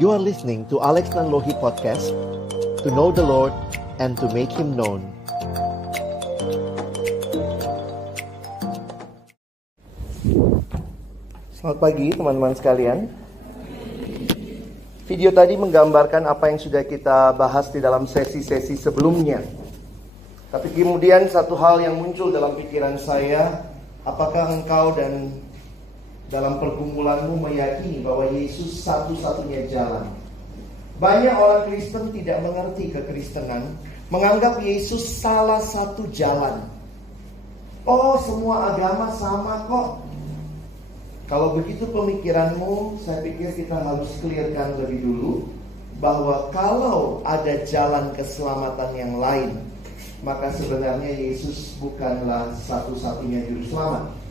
You are listening to Alex Nanlohi Podcast, to know the Lord and to make Him known. Selamat pagi teman-teman sekalian. Video tadi menggambarkan apa yang sudah kita bahas di dalam sesi-sesi sebelumnya. Tapi kemudian satu hal yang muncul dalam pikiran saya, apakah engkau dan dalam pergumulanmu meyakini bahwa Yesus satu-satunya jalan? Banyak orang Kristen tidak mengerti kekristenan, menganggap Yesus salah satu jalan. Oh, semua agama sama kok. Kalau begitu pemikiranmu, saya pikir kita harus clearkan lebih dulu bahwa kalau ada jalan keselamatan yang lain, maka sebenarnya Yesus bukanlah satu-satunya juru selamat.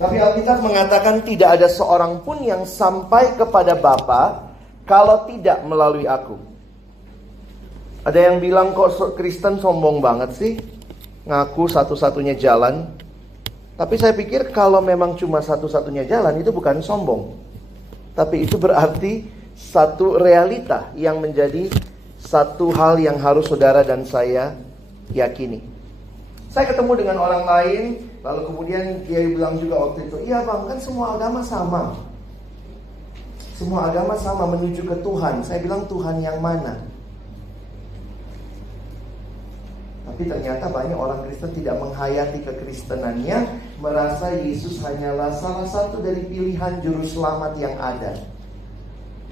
Tapi Alkitab mengatakan tidak ada seorang pun yang sampai kepada Bapa kalau tidak melalui aku. Ada yang bilang, kok Kristen sombong banget sih, ngaku satu-satunya jalan. Tapi saya pikir kalau memang cuma satu-satunya jalan, itu bukan sombong. Tapi itu berarti satu realita yang menjadi satu hal yang harus saudara dan saya yakini. Saya ketemu dengan orang lain, lalu kemudian Kiai bilang juga waktu itu, iya bang, kan semua agama sama. Semua agama sama menuju ke Tuhan. Saya bilang, Tuhan yang mana? Tapi ternyata banyak orang Kristen tidak menghayati kekristenannya, merasa Yesus hanyalah salah satu dari pilihan juru selamat yang ada.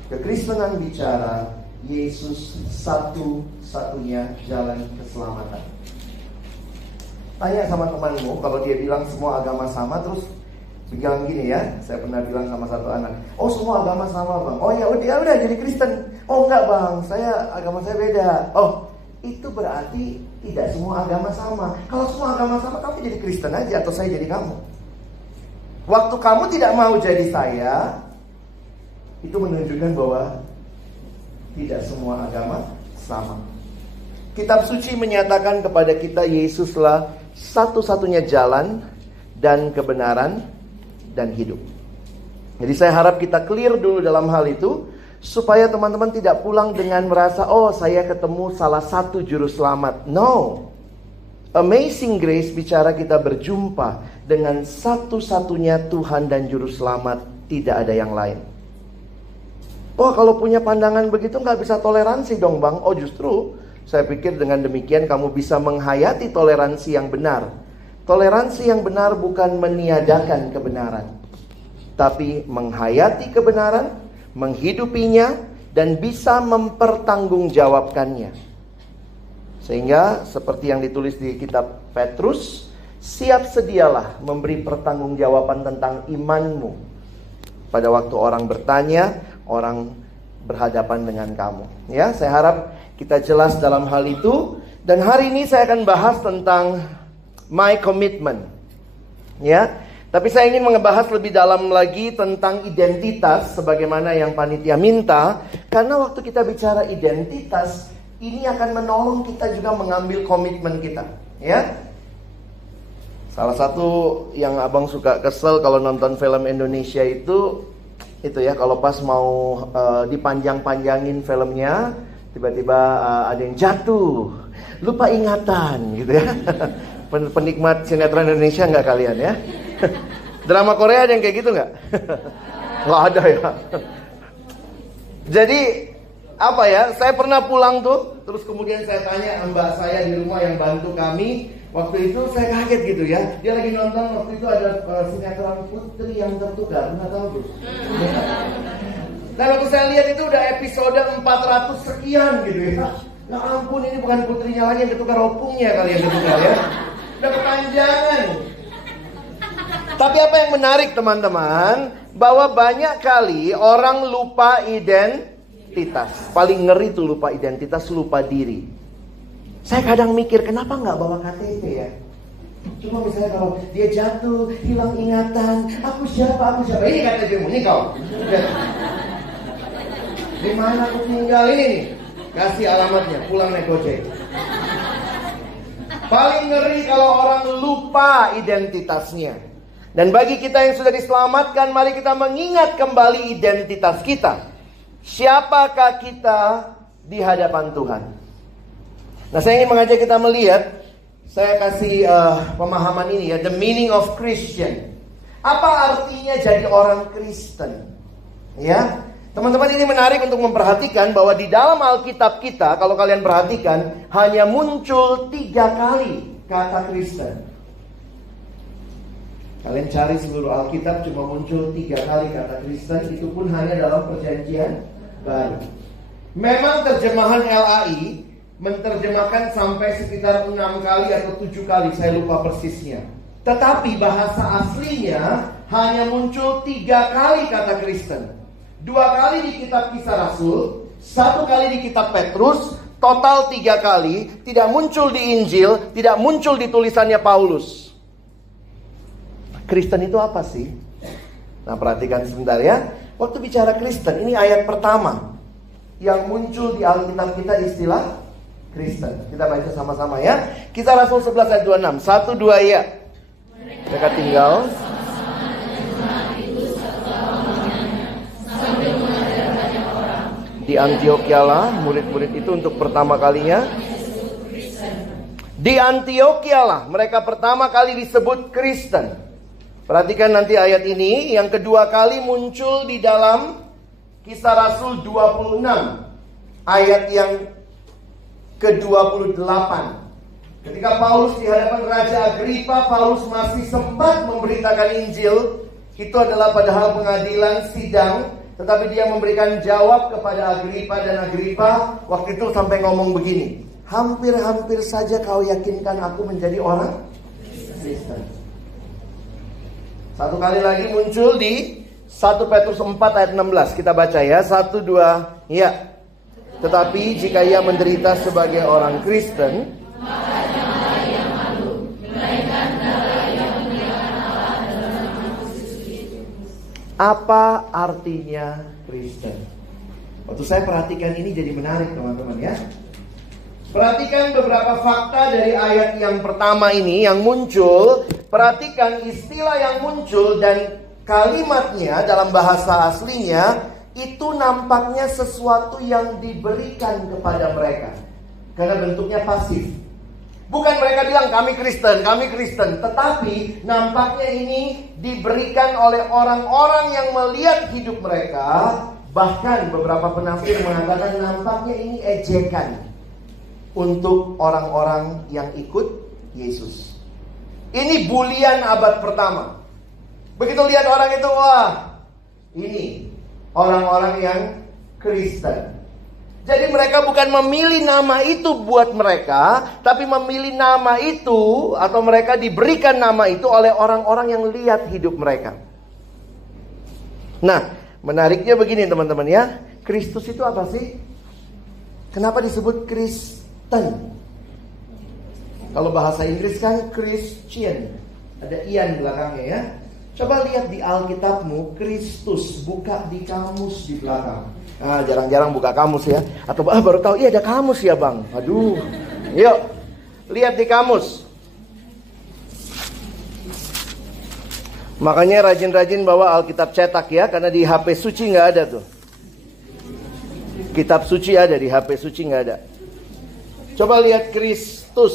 Kekristenan bicara Yesus satu-satunya jalan keselamatan. Tanya sama temanmu, kalau dia bilang semua agama sama, terus bilang gini ya, saya pernah bilang sama satu anak, oh semua agama sama bang, oh ya udah jadi Kristen. Oh enggak bang, agama saya beda. Oh, itu berarti tidak semua agama sama. Kalau semua agama sama, kamu jadi Kristen aja atau saya jadi kamu. Waktu kamu tidak mau jadi saya, itu menunjukkan bahwa tidak semua agama sama. Kitab suci menyatakan kepada kita Yesuslah satu-satunya jalan dan kebenaran dan hidup. Jadi saya harap kita clear dulu dalam hal itu, supaya teman-teman tidak pulang dengan merasa, oh saya ketemu salah satu juru selamat. No. Amazing Grace bicara kita berjumpa dengan satu-satunya Tuhan dan juru selamat, tidak ada yang lain. Oh kalau punya pandangan begitu gak bisa toleransi dong bang. Oh justru saya pikir dengan demikian kamu bisa menghayati toleransi yang benar. Toleransi yang benar bukan meniadakan kebenaran, tapi menghayati kebenaran, menghidupinya, dan bisa mempertanggungjawabkannya. Sehingga seperti yang ditulis di kitab Petrus, siap sedialah memberi pertanggungjawaban tentang imanmu pada waktu orang bertanya, orang berhadapan dengan kamu. Ya, saya harap kita jelas dalam hal itu. Dan hari ini saya akan bahas tentang my commitment. Ya. Tapi saya ingin membahas lebih dalam lagi tentang identitas sebagaimana yang panitia minta. Karena waktu kita bicara identitas, ini akan menolong kita juga mengambil komitmen kita. Ya. Salah satu yang abang suka kesel kalau nonton film Indonesia itu ya, kalau pas mau dipanjang-panjangin filmnya, tiba-tiba ada yang jatuh, lupa ingatan gitu ya. Penikmat sinetron Indonesia nggak kalian ya? Drama Korea ada yang kayak gitu nggak? Nggak ada ya. Jadi apa ya? Saya pernah pulang tuh, terus kemudian saya tanya mbak saya di rumah yang bantu kami. Waktu itu saya kaget gitu ya. Dia lagi nonton, waktu itu ada sinetron Putri yang Tertukar. Nggak tahu tuh. Dan waktu saya lihat itu udah episode 400 sekian gitu ya. Ya ampun, ini bukan putrinya lagi yang ketukar, opungnya kali yang ketukar ya. Udah kepanjangan. Tapi apa yang menarik teman-teman, bahwa banyak kali orang lupa identitas. Paling ngeri tuh lupa identitas, lupa diri. Saya kadang mikir, kenapa gak bawa KTP ya? Cuma misalnya kalau dia jatuh, hilang ingatan, aku siapa? Ini KTP-mu, ini kau. Di mana aku tinggal ini nih? Kasih alamatnya, pulang naik Gojek. Paling ngeri kalau orang lupa identitasnya. Dan bagi kita yang sudah diselamatkan, mari kita mengingat kembali identitas kita. siapakah kita di hadapan Tuhan? Nah, saya ingin mengajak kita melihat, saya kasih pemahaman ini ya, the meaning of Christian. Apa artinya jadi orang Kristen? Ya, teman-teman, ini menarik untuk memperhatikan bahwa di dalam Alkitab kita, kalau kalian perhatikan, hanya muncul 3 kali kata Kristen. Kalian cari seluruh Alkitab, cuma muncul 3 kali kata Kristen, itu pun hanya dalam Perjanjian Baru. Memang terjemahan LAI menerjemahkan sampai sekitar 6 kali atau 7 kali, saya lupa persisnya. Tetapi bahasa aslinya hanya muncul 3 kali kata Kristen. 2 kali di kitab Kisah Rasul, 1 kali di kitab Petrus, total 3 kali. Tidak muncul di Injil, tidak muncul di tulisannya Paulus. Kristen itu apa sih? Nah, perhatikan sebentar ya. Waktu bicara Kristen, ini ayat pertama yang muncul di Alkitab kita, istilah Kristen. Kita baca sama-sama ya. Kisah Rasul 11 ayat 26. 1, 2 ya. Mereka tinggal di Antiokhia lah, murid-murid itu untuk pertama kalinya. Di Antiokhia lah mereka pertama kali disebut Kristen. Perhatikan nanti ayat ini, yang kedua kali muncul di dalam Kisah Rasul 26 ayat yang ke-28. Ketika Paulus di hadapan Raja Agripa, Paulus masih sempat memberitakan Injil. Itu adalah padahal pengadilan sidang, tetapi dia memberikan jawab kepada Agripa, dan Agripa waktu itu sampai ngomong begini, hampir-hampir saja kau yakinkan aku menjadi orang Kristen. 1 kali lagi muncul di 1 Petrus 4 ayat 16. Kita baca ya, 1, 2 ya. Tetapi jika ia menderita sebagai orang Kristen, maka janganlah ia malu, melainkan hendaklah ia memuliakan Allah dalam nama Kristus itu. Apa artinya Kristen? Waktu saya perhatikan ini jadi menarik, teman-teman ya. Perhatikan beberapa fakta dari ayat yang pertama ini yang muncul. Perhatikan istilah yang muncul dan kalimatnya dalam bahasa aslinya itu nampaknya sesuatu yang diberikan kepada mereka, karena bentuknya pasif. Bukan mereka bilang kami Kristen, tetapi nampaknya ini diberikan oleh orang-orang yang melihat hidup mereka. Bahkan beberapa penafsir mengatakan nampaknya ini ejekan untuk orang-orang yang ikut Yesus. Ini bulian abad pertama. Begitu lihat orang itu, wah, ini orang-orang yang Kristen. Jadi mereka bukan memilih nama itu buat mereka, tapi memilih nama itu atau mereka diberikan nama itu oleh orang-orang yang lihat hidup mereka. Nah, menariknya begini teman-teman ya. Kristus itu apa sih? Kenapa disebut Kristen? Kalau bahasa Inggris kan Christian, ada ian belakangnya ya. Coba lihat di Alkitabmu, Kristus, buka di kamus di belakang. Nah, jarang-jarang buka kamus ya. Atau baru tahu, iya ada kamus ya bang. Aduh, yuk lihat di kamus. Makanya rajin-rajin bawa Alkitab cetak ya, karena di HP suci nggak ada tuh. Kitab suci ada, di HP suci nggak ada. Coba lihat Kristus.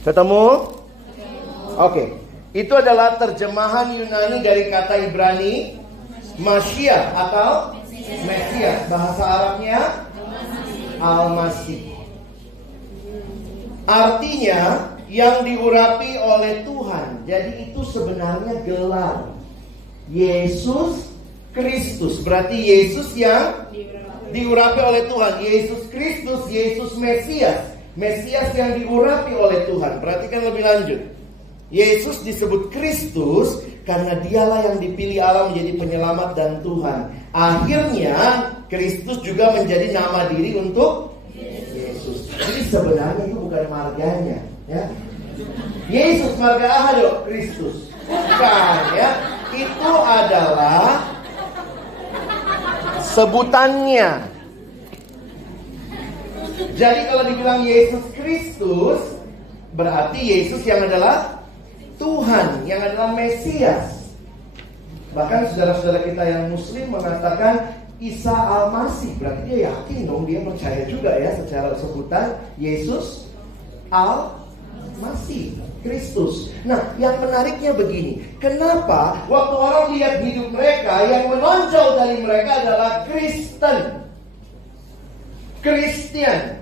Ketemu? Oke. Itu adalah terjemahan Yunani dari kata Ibrani Mashiach atau Mesias. Bahasa Arabnya Al-Masih. Artinya yang diurapi oleh Tuhan. Jadi itu sebenarnya gelar Yesus Kristus. Berarti Yesus yang diurapi oleh Tuhan. Yesus Kristus, Yesus Mesias. Mesias yang diurapi oleh Tuhan. Perhatikan lebih lanjut. Yesus disebut Kristus karena dialah yang dipilih Allah menjadi penyelamat dan Tuhan. Akhirnya Kristus juga menjadi nama diri untuk Yesus. Jadi sebenarnya itu bukan marganya ya. Yesus marga ahado, Kristus bukan ya. Itu adalah sebutannya. Jadi kalau dibilang Yesus Kristus, berarti Yesus yang adalah Tuhan, yang adalah Mesias. Bahkan saudara-saudara kita yang muslim mengatakan Isa Al-Masih. Berarti dia yakin dong, dia percaya juga ya secara sebutan Yesus Al-Masih, Kristus. Nah, yang menariknya begini, kenapa waktu orang lihat hidup mereka, yang menonjol dari mereka adalah Kristian.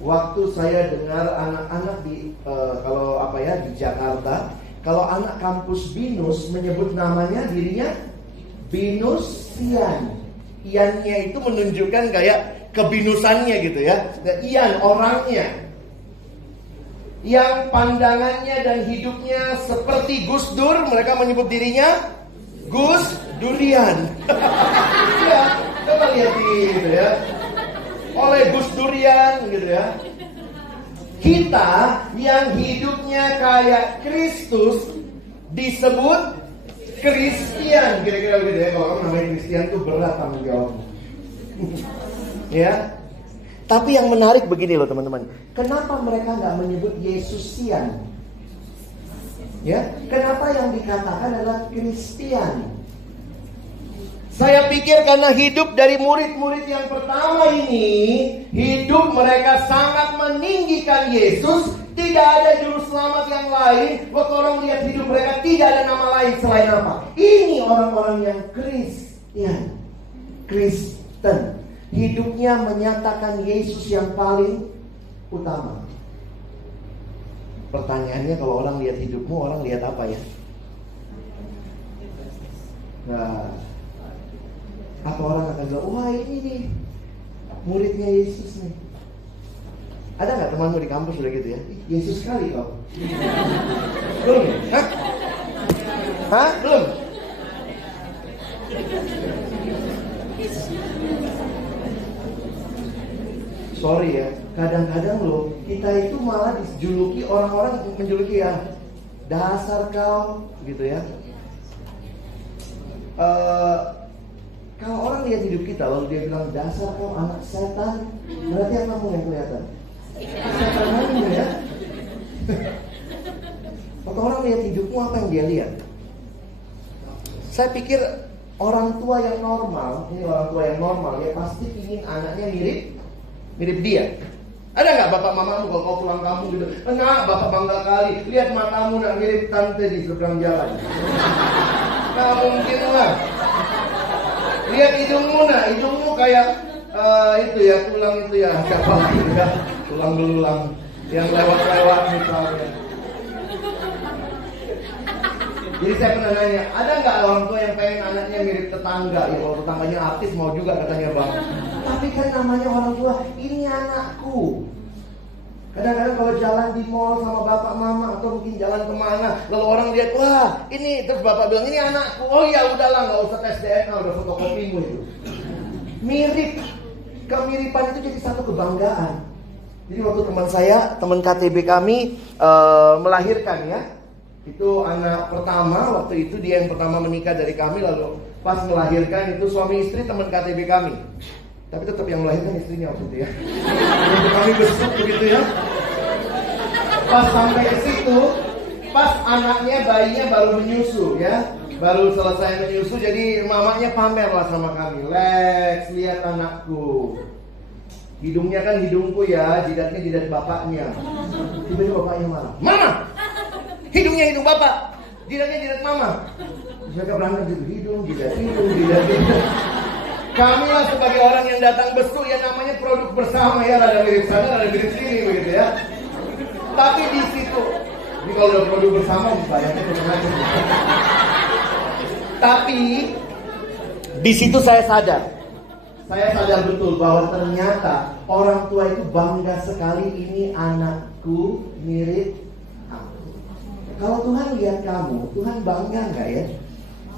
Waktu saya dengar anak-anak di di Jakarta, kalau anak kampus BINUS menyebut namanya dirinya Binusian. Iannya itu menunjukkan kayak kebinusannya gitu ya. Ian orangnya. Yang pandangannya dan hidupnya seperti Gus Dur, mereka menyebut dirinya Gus Durian. Ya, coba lihat gitu ya. Oleh Gus Durian gitu ya. Kita yang hidupnya kayak Kristus disebut Kristian. Kira-kira gitu ya. Kalau orang namanya Kristian tuh berat tanggung jawabnya. Ya. Tapi yang menarik begini loh teman-teman. Kenapa mereka nggak menyebut Yesusian? Ya, kenapa yang dikatakan adalah Kristian? Saya pikir karena hidup dari murid-murid yang pertama ini, hidup mereka sangat meninggikan Yesus. Tidak ada juru selamat yang lain. Waktu orang lihat hidup mereka, tidak ada nama lain selain apa? Ini orang-orang yang Kristen. Hidupnya menyatakan Yesus yang paling utama. Pertanyaannya, kalau orang lihat hidupmu, orang lihat apa ya? Nah, apa orang akan bilang, wah ini nih muridnya Yesus nih. Ada gak temanmu di kampus udah gitu ya? Yesus sekali kau. Belum ya? Hah? Belum? Sorry ya, kadang-kadang loh kita itu malah dijuluki, orang-orang menjuluki ya, dasar kau gitu ya. Kalau orang lihat hidup kita lalu dia bilang dasar kau anak setan, berarti apa kamu yang kelihatan? Setan kamu ya. Waktu orang lihat hidupmu, apa yang dia lihat? Saya pikir orang tua yang normal, ini orang tua yang normal ya pasti ingin anaknya mirip dia. Ada nggak bapak mamamu kalau kau pulang kampung gitu? Enggak, bapak bangga kali. Lihat matamu nak mirip tante di seberang jalan. Nggak mungkin lah. Lihat hidungmu nak, hidungmu kayak itu ya, tulang itu ya, siapa lagi ya, tulang belulang yang lewat-lewat misalnya. Jadi saya pernah nanya, ada nggak orang tua yang pengen anaknya mirip tetangga? Ya kalau tetangganya artis mau juga katanya bang. Tapi kan namanya orang tua, ini anakku. Kadang-kadang kalau jalan di mall sama bapak mama atau mungkin jalan kemana, lalu orang lihat, wah ini, terus bapak bilang ini anakku. Oh ya udahlah, nggak usah tes DNA, udah fotokopimu itu. Mirip, kemiripan itu jadi satu kebanggaan. Jadi waktu teman KTB kami melahirkan ya, itu anak pertama, waktu itu dia yang pertama menikah dari kami, lalu pas melahirkan itu suami istri teman KTB kami. Tapi tetap yang melahirkan istrinya waktu itu ya. Untuk kami besuk begitu ya. Pas sampai ke situ, pas anaknya, bayinya baru menyusu ya, baru selesai menyusu, jadi mamanya pamer lah sama kami. Lex, lihat anakku. Hidungnya kan hidungku ya, jidatnya jidat bapaknya. Tiba-tiba bapaknya marah. Mama, hidungnya hidung bapak, jidatnya jidat mama. Terus mereka berantem gitu, hidung, jidat. Kami lah sebagai orang yang datang besuk, ya namanya produk bersama ya, ada mirip sana, ada mirip sini begitu ya. Tapi di situ, ini kalau udah produk bersama, bayangnya macam-macam. Tapi di situ saya sadar betul bahwa ternyata orang tua itu bangga sekali, ini anakku mirip aku. Kalau Tuhan lihat kamu, Tuhan bangga nggak ya?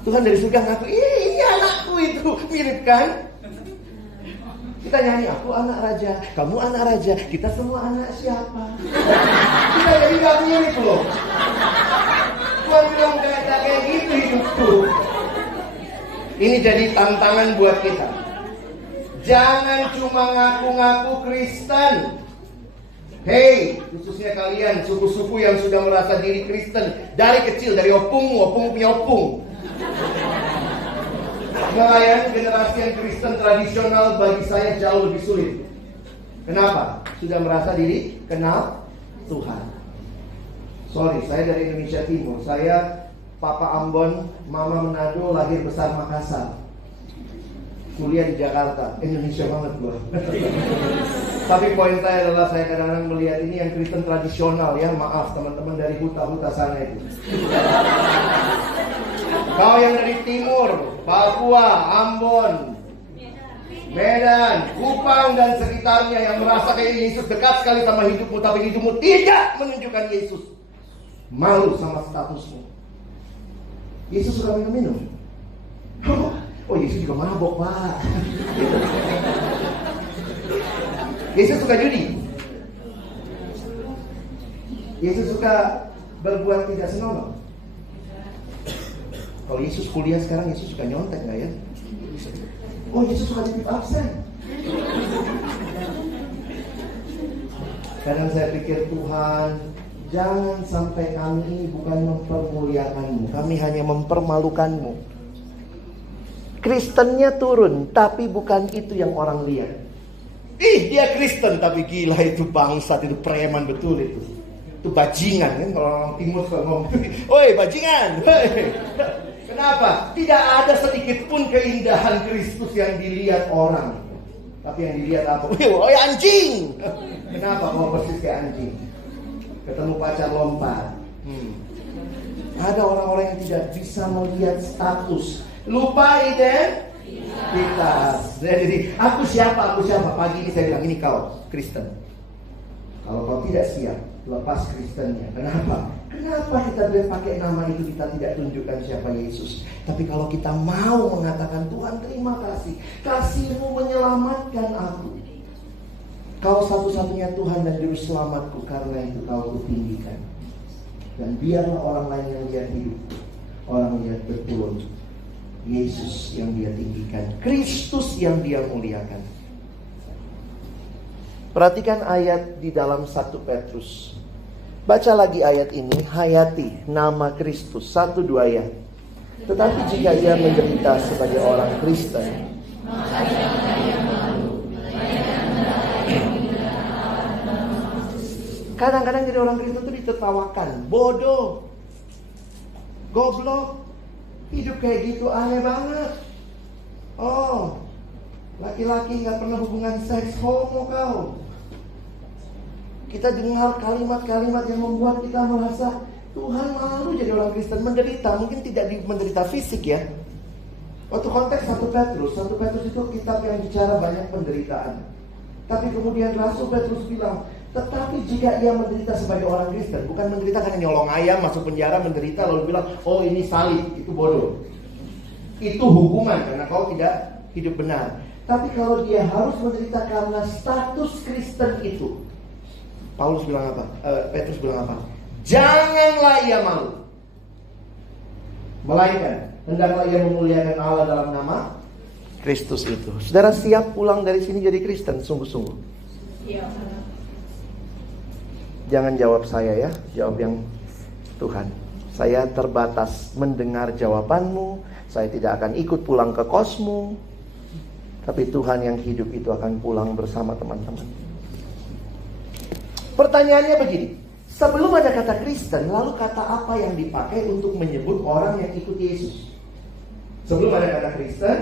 Tuhan dari surga ngaku, ini anakku itu, mirip kan? Kita nyanyi, aku anak raja, kamu anak raja, kita semua anak siapa? Kita jadi gak mirip loh. Tuhan bilang kayak gitu hidupku. Ini jadi tantangan buat kita. Jangan cuma ngaku-ngaku Kristen. Hei, khususnya kalian suku-suku yang sudah merasa diri Kristen dari kecil, dari opungmu punya opung. Melayani generasi yang Kristen tradisional bagi saya jauh lebih sulit. Kenapa? Sudah merasa diri kenal Tuhan. Sorry, saya dari Indonesia Timur. Saya Papa Ambon, Mama Manado, lahir besar Makassar. Kuliah di Jakarta. Indonesia banget gua. Tapi poin saya adalah saya kadang-kadang melihat ini yang Kristen tradisional ya. Maaf teman-teman dari huta-huta sana itu. Kau yang dari timur, Papua, Ambon, Medan, Kupang dan sekitarnya yang merasa kayak Yesus dekat sekali sama hidupmu, tapi hidupmu tidak menunjukkan Yesus. Malu sama statusmu. Yesus suka minum-minum. Oh, Yesus juga mabok, Pak. Yesus suka judi. Yesus suka berbuat tidak senonoh. Kalau Yesus kuliah sekarang, Yesus suka nyontek nggak ya? Oh, Yesus suka titip absen. Kadang saya pikir, Tuhan, jangan sampai kami ini bukan mempermuliakanmu, kami hanya mempermalukanmu. Kristennya turun, tapi bukan itu yang orang lihat. Ih, dia Kristen, tapi gila itu bangsat, itu preman betul itu. Itu bajingan kan, kalau orang timur suka ngomong, oi bajingan, woi. Kenapa? Tidak ada sedikit pun keindahan Kristus yang dilihat orang. Tapi yang dilihat apa? Woi anjing. Kenapa kau persis kayak anjing? Ketemu pacar lompat. Ada orang-orang yang tidak bisa melihat status, lupa identitas. Jadi aku siapa? Pagi ini saya bilang, ini kau Kristen. Kalau kau tidak siap, lepas Kristennya. Kenapa? Kenapa kita boleh pakai nama itu, kita tidak tunjukkan siapa Yesus? Tapi kalau kita mau mengatakan, Tuhan terima kasih, kasih-Mu menyelamatkan aku. Kau satu-satunya Tuhan dan Juru Selamatku, karena itu kau kutinggikan. Dan biarlah orang lain yang lihat hidup, orang lihat betul Yesus yang dia tinggikan, Kristus yang dia muliakan. Perhatikan ayat di dalam 1 Petrus. Baca lagi ayat ini, hayati nama Kristus, 1-2 ya. Tetapi jika ia menderita sebagai orang Kristen, kadang-kadang jadi orang Kristen itu ditertawakan, bodoh, goblok, hidup kayak gitu aneh banget. Oh, laki-laki gak pernah hubungan seks, homo kau. Kita dengar kalimat-kalimat yang membuat kita merasa Tuhan malu jadi orang Kristen. Menderita, mungkin tidak menderita fisik ya. Waktu konteks 1 Petrus itu kitab yang bicara banyak penderitaan. Tapi kemudian Rasul Petrus bilang, tetapi jika ia menderita sebagai orang Kristen, bukan menderita karena nyolong ayam, masuk penjara, menderita lalu bilang, oh ini salib, itu bodoh. Itu hukuman karena kau tidak hidup benar. Tapi kalau dia harus menderita karena status Kristen itu, Paulus bilang apa? Petrus bilang apa? Janganlah ia malu, melainkan hendaklah ia memuliakan Allah dalam nama Kristus itu. Saudara siap pulang dari sini jadi Kristen sungguh-sungguh? Iya. Jangan jawab saya ya, jawab yang Tuhan. Saya terbatas mendengar jawabanmu. Saya tidak akan ikut pulang ke kosmu. Tapi Tuhan yang hidup itu akan pulang bersama teman-teman. Pertanyaannya begini, sebelum ada kata Kristen, lalu kata apa yang dipakai untuk menyebut orang yang ikut Yesus? Sebelum ada kata Kristen,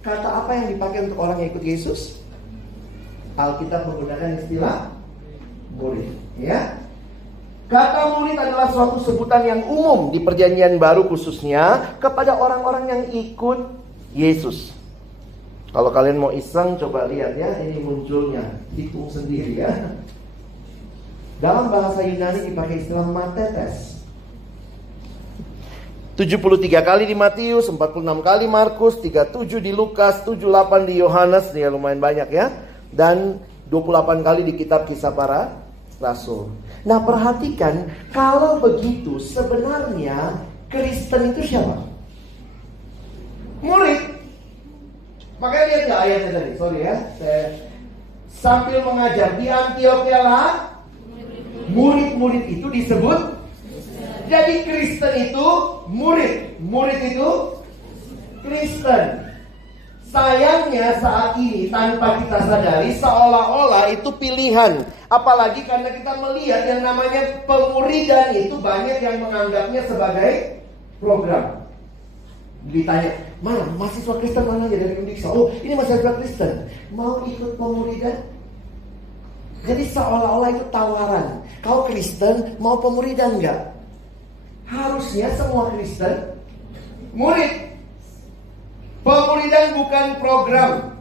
kata apa yang dipakai untuk orang yang ikut Yesus? Alkitab menggunakan istilah murid, ya. Kata murid adalah suatu sebutan yang umum di Perjanjian Baru, khususnya kepada orang-orang yang ikut Yesus. Kalau kalian mau iseng, coba lihat ya, ini munculnya, hitung sendiri ya. Dalam bahasa Yunani dipakai istilah matetes. 73 kali di Matius, 46 kali Markus, 37 di Lukas, 78 di Yohanes, ya lumayan banyak ya. Dan 28 kali di kitab Kisah Para Rasul. Nah perhatikan, kalau begitu sebenarnya Kristen itu siapa? Murid. Makanya lihat gak ayatnya tadi, sorry ya, saya sambil mengajar di Antiokhia lah, murid-murid itu disebut. Jadi Kristen itu murid, murid itu Kristen. Sayangnya saat ini tanpa kita sadari seolah-olah itu pilihan. Apalagi karena kita melihat yang namanya pemuridan itu banyak yang menganggapnya sebagai program. Ditanya, mana mahasiswa Kristen mana aja dari Undiksa? Oh, ini mahasiswa Kristen, mau ikut pemuridan? Jadi seolah-olah itu tawaran. Kau Kristen, mau pemuridan enggak? Harusnya semua Kristen murid. Pemuridan bukan program,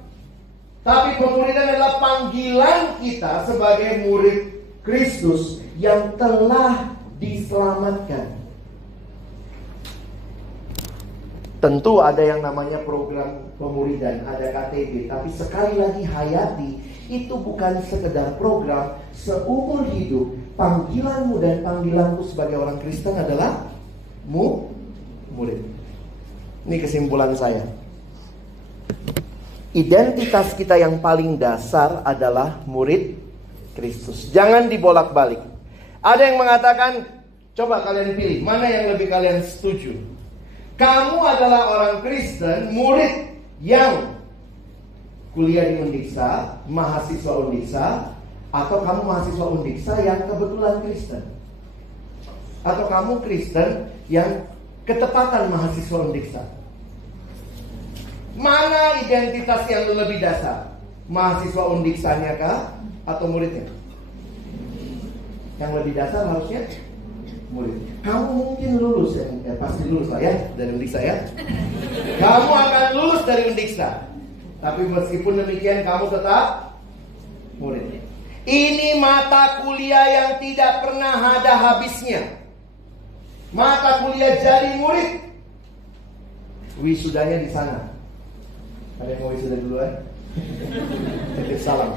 tapi pemuridan adalah panggilan kita sebagai murid Kristus yang telah diselamatkan. Tentu ada yang namanya program pemuridan, ada KTB, tapi sekali lagi hayati, itu bukan sekedar program. Seumur hidup, panggilanmu dan panggilanku sebagai orang Kristen adalah murid. Ini kesimpulan saya. Identitas kita yang paling dasar adalah murid Kristus. Jangan dibolak-balik. Ada yang mengatakan, coba kalian pilih, mana yang lebih kalian setuju? Kamu adalah orang Kristen, murid yang kuliah di Undiksa, mahasiswa Undiksa, atau kamu mahasiswa Undiksa yang kebetulan Kristen? Atau kamu Kristen yang ketepatan mahasiswa Undiksa? Mana identitas yang lebih dasar? Mahasiswa Undiksanya kah? Atau muridnya? Yang lebih dasar harusnya murid. Kamu mungkin lulus ya, pasti lulus lah ya dari Undiksa ya. Kamu akan lulus dari Undiksa. Tapi meskipun demikian kamu tetap murid. Ini mata kuliah yang tidak pernah ada habisnya. Mata kuliah jadi murid. Wisudanya di sana. Ada yang mau wisuda duluan? Titip salam.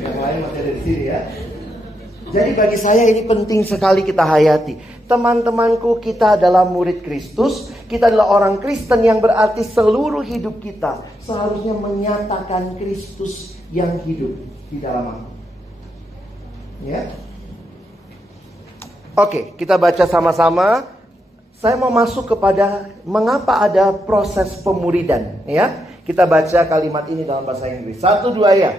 Yang lain masih ada di sini ya. Jadi bagi saya ini penting sekali kita hayati. Teman-temanku, kita adalah murid Kristus. Kita adalah orang Kristen yang berarti seluruh hidup kita seharusnya menyatakan Kristus yang hidup di dalam aku. Ya. Oke, kita baca sama-sama. Saya mau masuk kepada mengapa ada proses pemuridan, ya. Kita baca kalimat ini dalam bahasa Inggris. 1, 2 ya.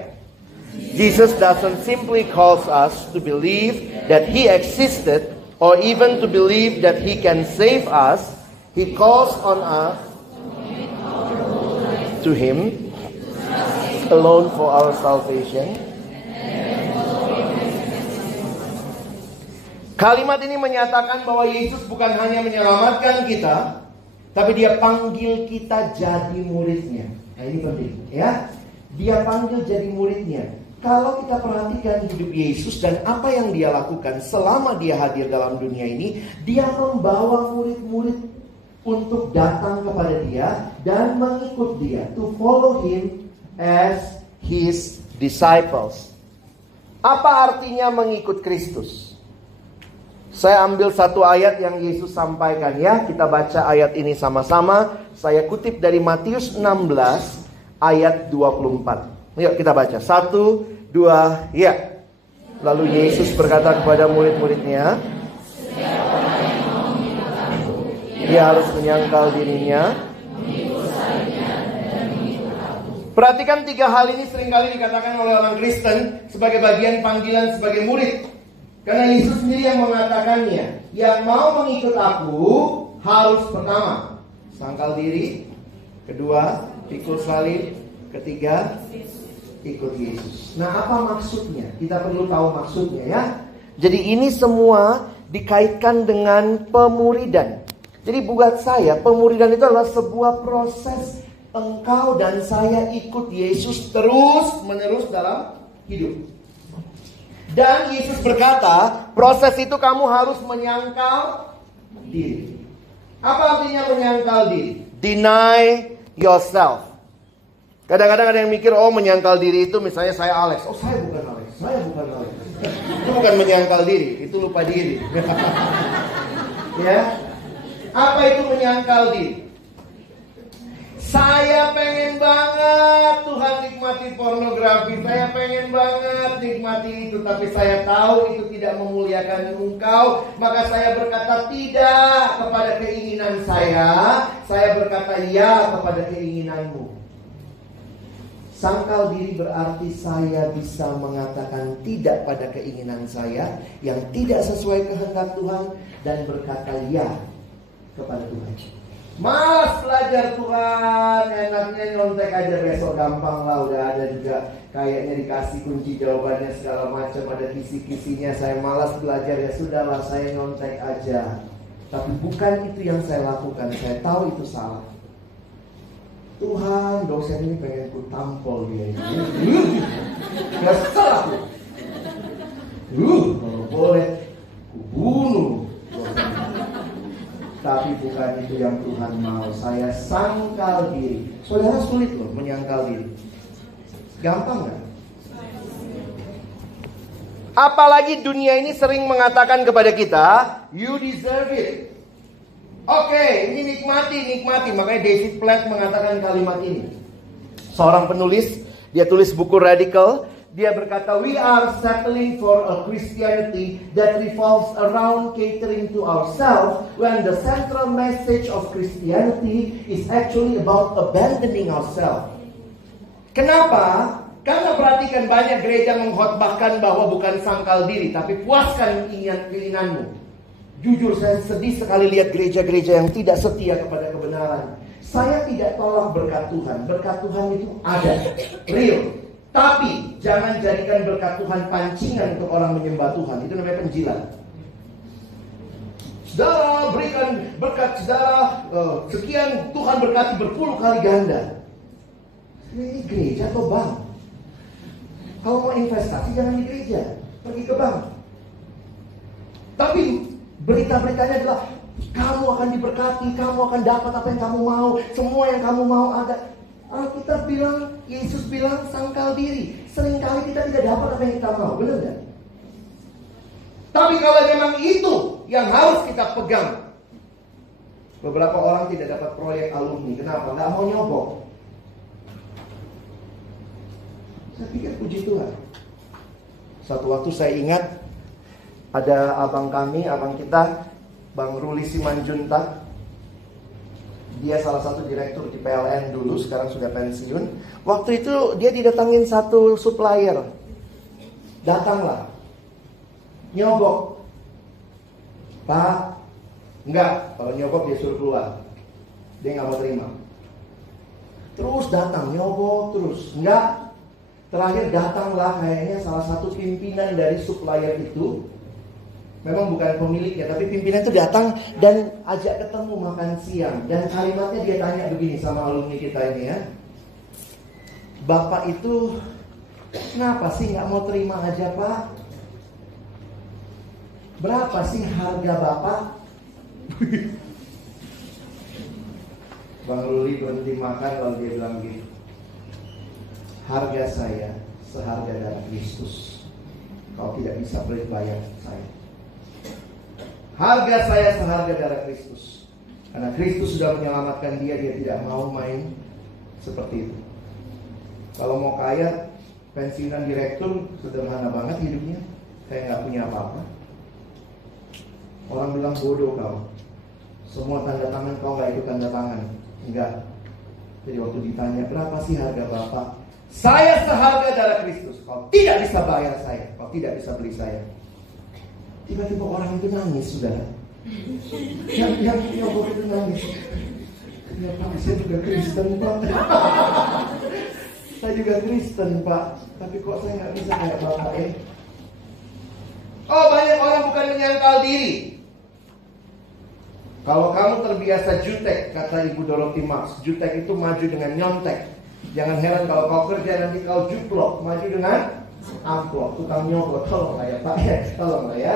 Jesus doesn't simply calls us to believe that He existed or even to believe that He can save us. He calls on us to Him alone for our salvation. Kalimat ini menyatakan bahwa Yesus bukan hanya menyelamatkan kita, tapi Dia panggil kita jadi muridnya. Nah ini penting ya. Dia panggil jadi muridnya. Kalau kita perhatikan hidup Yesus dan apa yang Dia lakukan selama Dia hadir dalam dunia ini, Dia membawa murid-murid untuk datang kepada Dia dan mengikut Dia, to follow Him as His disciples. Apa artinya mengikut Kristus? Saya ambil satu ayat yang Yesus sampaikan ya. Kita baca ayat ini sama-sama. Saya kutip dari Matius 16 ayat 24. Yuk kita baca. 1, 2, ya. Lalu Yesus berkata kepada murid-muridnya, dia harus menyangkal dirinya. Perhatikan 3 hal ini seringkali dikatakan oleh orang Kristen sebagai bagian panggilan sebagai murid. Karena Yesus sendiri yang mengatakannya. Yang mau mengikut aku harus pertama sangkal diri, kedua pikul salib, ketiga ikut Yesus. Nah apa maksudnya? Kita perlu tahu maksudnya ya. Jadi ini semua dikaitkan dengan pemuridan. Jadi buat saya pemuridan itu adalah sebuah proses engkau dan saya ikut Yesus terus menerus dalam hidup. Dan Yesus berkata, proses itu kamu harus menyangkal diri. Apa artinya menyangkal diri? Deny yourself. Kadang-kadang ada yang mikir, oh menyangkal diri itu misalnya saya Alex. Oh saya bukan Alex, saya bukan Alex. Itu bukan menyangkal diri, itu lupa diri. Ya, apa itu menyangkal diri? Saya pengen banget Tuhan nikmati pornografi. Saya pengen banget nikmati itu. Tapi saya tahu itu tidak memuliakan Engkau. Maka saya berkata tidak kepada keinginan saya. Saya berkata berkata ya kepada keinginanmu. Sangkal diri berarti saya bisa mengatakan tidak pada keinginan saya yang tidak sesuai kehendak Tuhan dan berkata ya kepada Tuhan. Mas belajar Tuhan, enaknya nyontek aja besok, gampang lah, udah ada juga kayaknya dikasih kunci jawabannya segala macam, ada kisi-kisinya. Saya malas belajar, ya sudahlah saya nyontek aja. Tapi bukan itu yang saya lakukan, saya tahu itu salah. Tuhan, dosen ini pengen ku tampol dia ini. Gak salah aku. Kalau boleh ku bunuh. Tapi bukan itu yang Tuhan mau. Saya sangkal diri. Saudara, sulit loh menyangkal diri. Gampang gak? Apalagi dunia ini sering mengatakan kepada kita, you deserve it. Oke, ini nikmati. Makanya David Platt mengatakan kalimat ini. Seorang penulis, dia tulis buku Radical. Dia berkata, we are settling for a Christianity that revolves around catering to ourselves, when the central message of Christianity is actually about abandoning ourselves. Kenapa? Karena perhatikan, banyak gereja mengkhotbahkan bahwa bukan sangkal diri, tapi puaskan keinginanmu. Jujur, saya sedih sekali lihat gereja-gereja yang tidak setia kepada kebenaran. Saya tidak tolak berkat Tuhan. Berkat Tuhan itu ada, real. Tapi jangan jadikan berkat Tuhan pancingan untuk orang menyembah Tuhan. Itu namanya penjilat. Saudara, berikan berkat saudara, sekian, Tuhan berkati berpuluh kali ganda. Ini gereja atau bank? Kalau mau investasi jangan di gereja, pergi ke bank. Tapi berita-beritanya adalah kamu akan diberkati, kamu akan dapat apa yang kamu mau, semua yang kamu mau ada. Alkitab bilang, Yesus bilang sangkal diri. Seringkali kita tidak dapat apa yang kita mau, benar gak? Tapi kalau memang itu yang harus kita pegang. Beberapa orang tidak dapat proyek alumni, kenapa? Gak mau nyogok. Saya pikir puji Tuhan. Satu waktu saya ingat ada abang kita, Bang Ruli Simanjuntak. Dia salah satu direktur di PLN dulu, sekarang sudah pensiun. Waktu itu dia didatangin satu supplier. Datanglah, nyogok. Pak, enggak, kalau nyogok dia suruh keluar. Dia gak mau terima. Terus datang, nyogok terus. Enggak. Terakhir datanglah kayaknya salah satu pimpinan dari supplier itu. Memang bukan pemiliknya, tapi pimpinan itu datang dan ajak ketemu makan siang. Dan kalimatnya dia tanya begini sama alumni kita ini ya. Bapak itu kenapa sih gak mau terima aja Pak? Berapa sih harga Bapak? Bang Ruli berhenti makan lalu dia bilang gini, harga saya seharga darah Kristus. Kau tidak bisa bayar saya. Harga saya seharga darah Kristus. Karena Kristus sudah menyelamatkan dia tidak mau main seperti itu. Kalau mau kaya, pensiunan direktur, sederhana banget hidupnya. Kayak gak punya apa-apa. Orang bilang bodoh kau. Semua tanda tangan kau gak ikut tanda tangan. Enggak. Jadi waktu ditanya, berapa sih harga Bapak? Saya seharga darah Kristus. Kau tidak bisa bayar saya. Kau tidak bisa beli saya. Tiba-tiba orang itu nangis, saudara. Yang nyogok itu nangis. Ya Pak, saya juga Kristen Pak. Saya juga Kristen Pak. Tapi kok saya gak bisa kayak Bapak ya? Oh, banyak orang bukan menyangkal diri. Kalau kamu terbiasa jutek, kata Ibu Dorothy Marx, jutek itu maju dengan nyontek. Jangan heran kalau kau kerja nanti kau juplok, maju dengan amplop, tukang nyogok. Tolonglah ya Pak ya, tolonglah ya.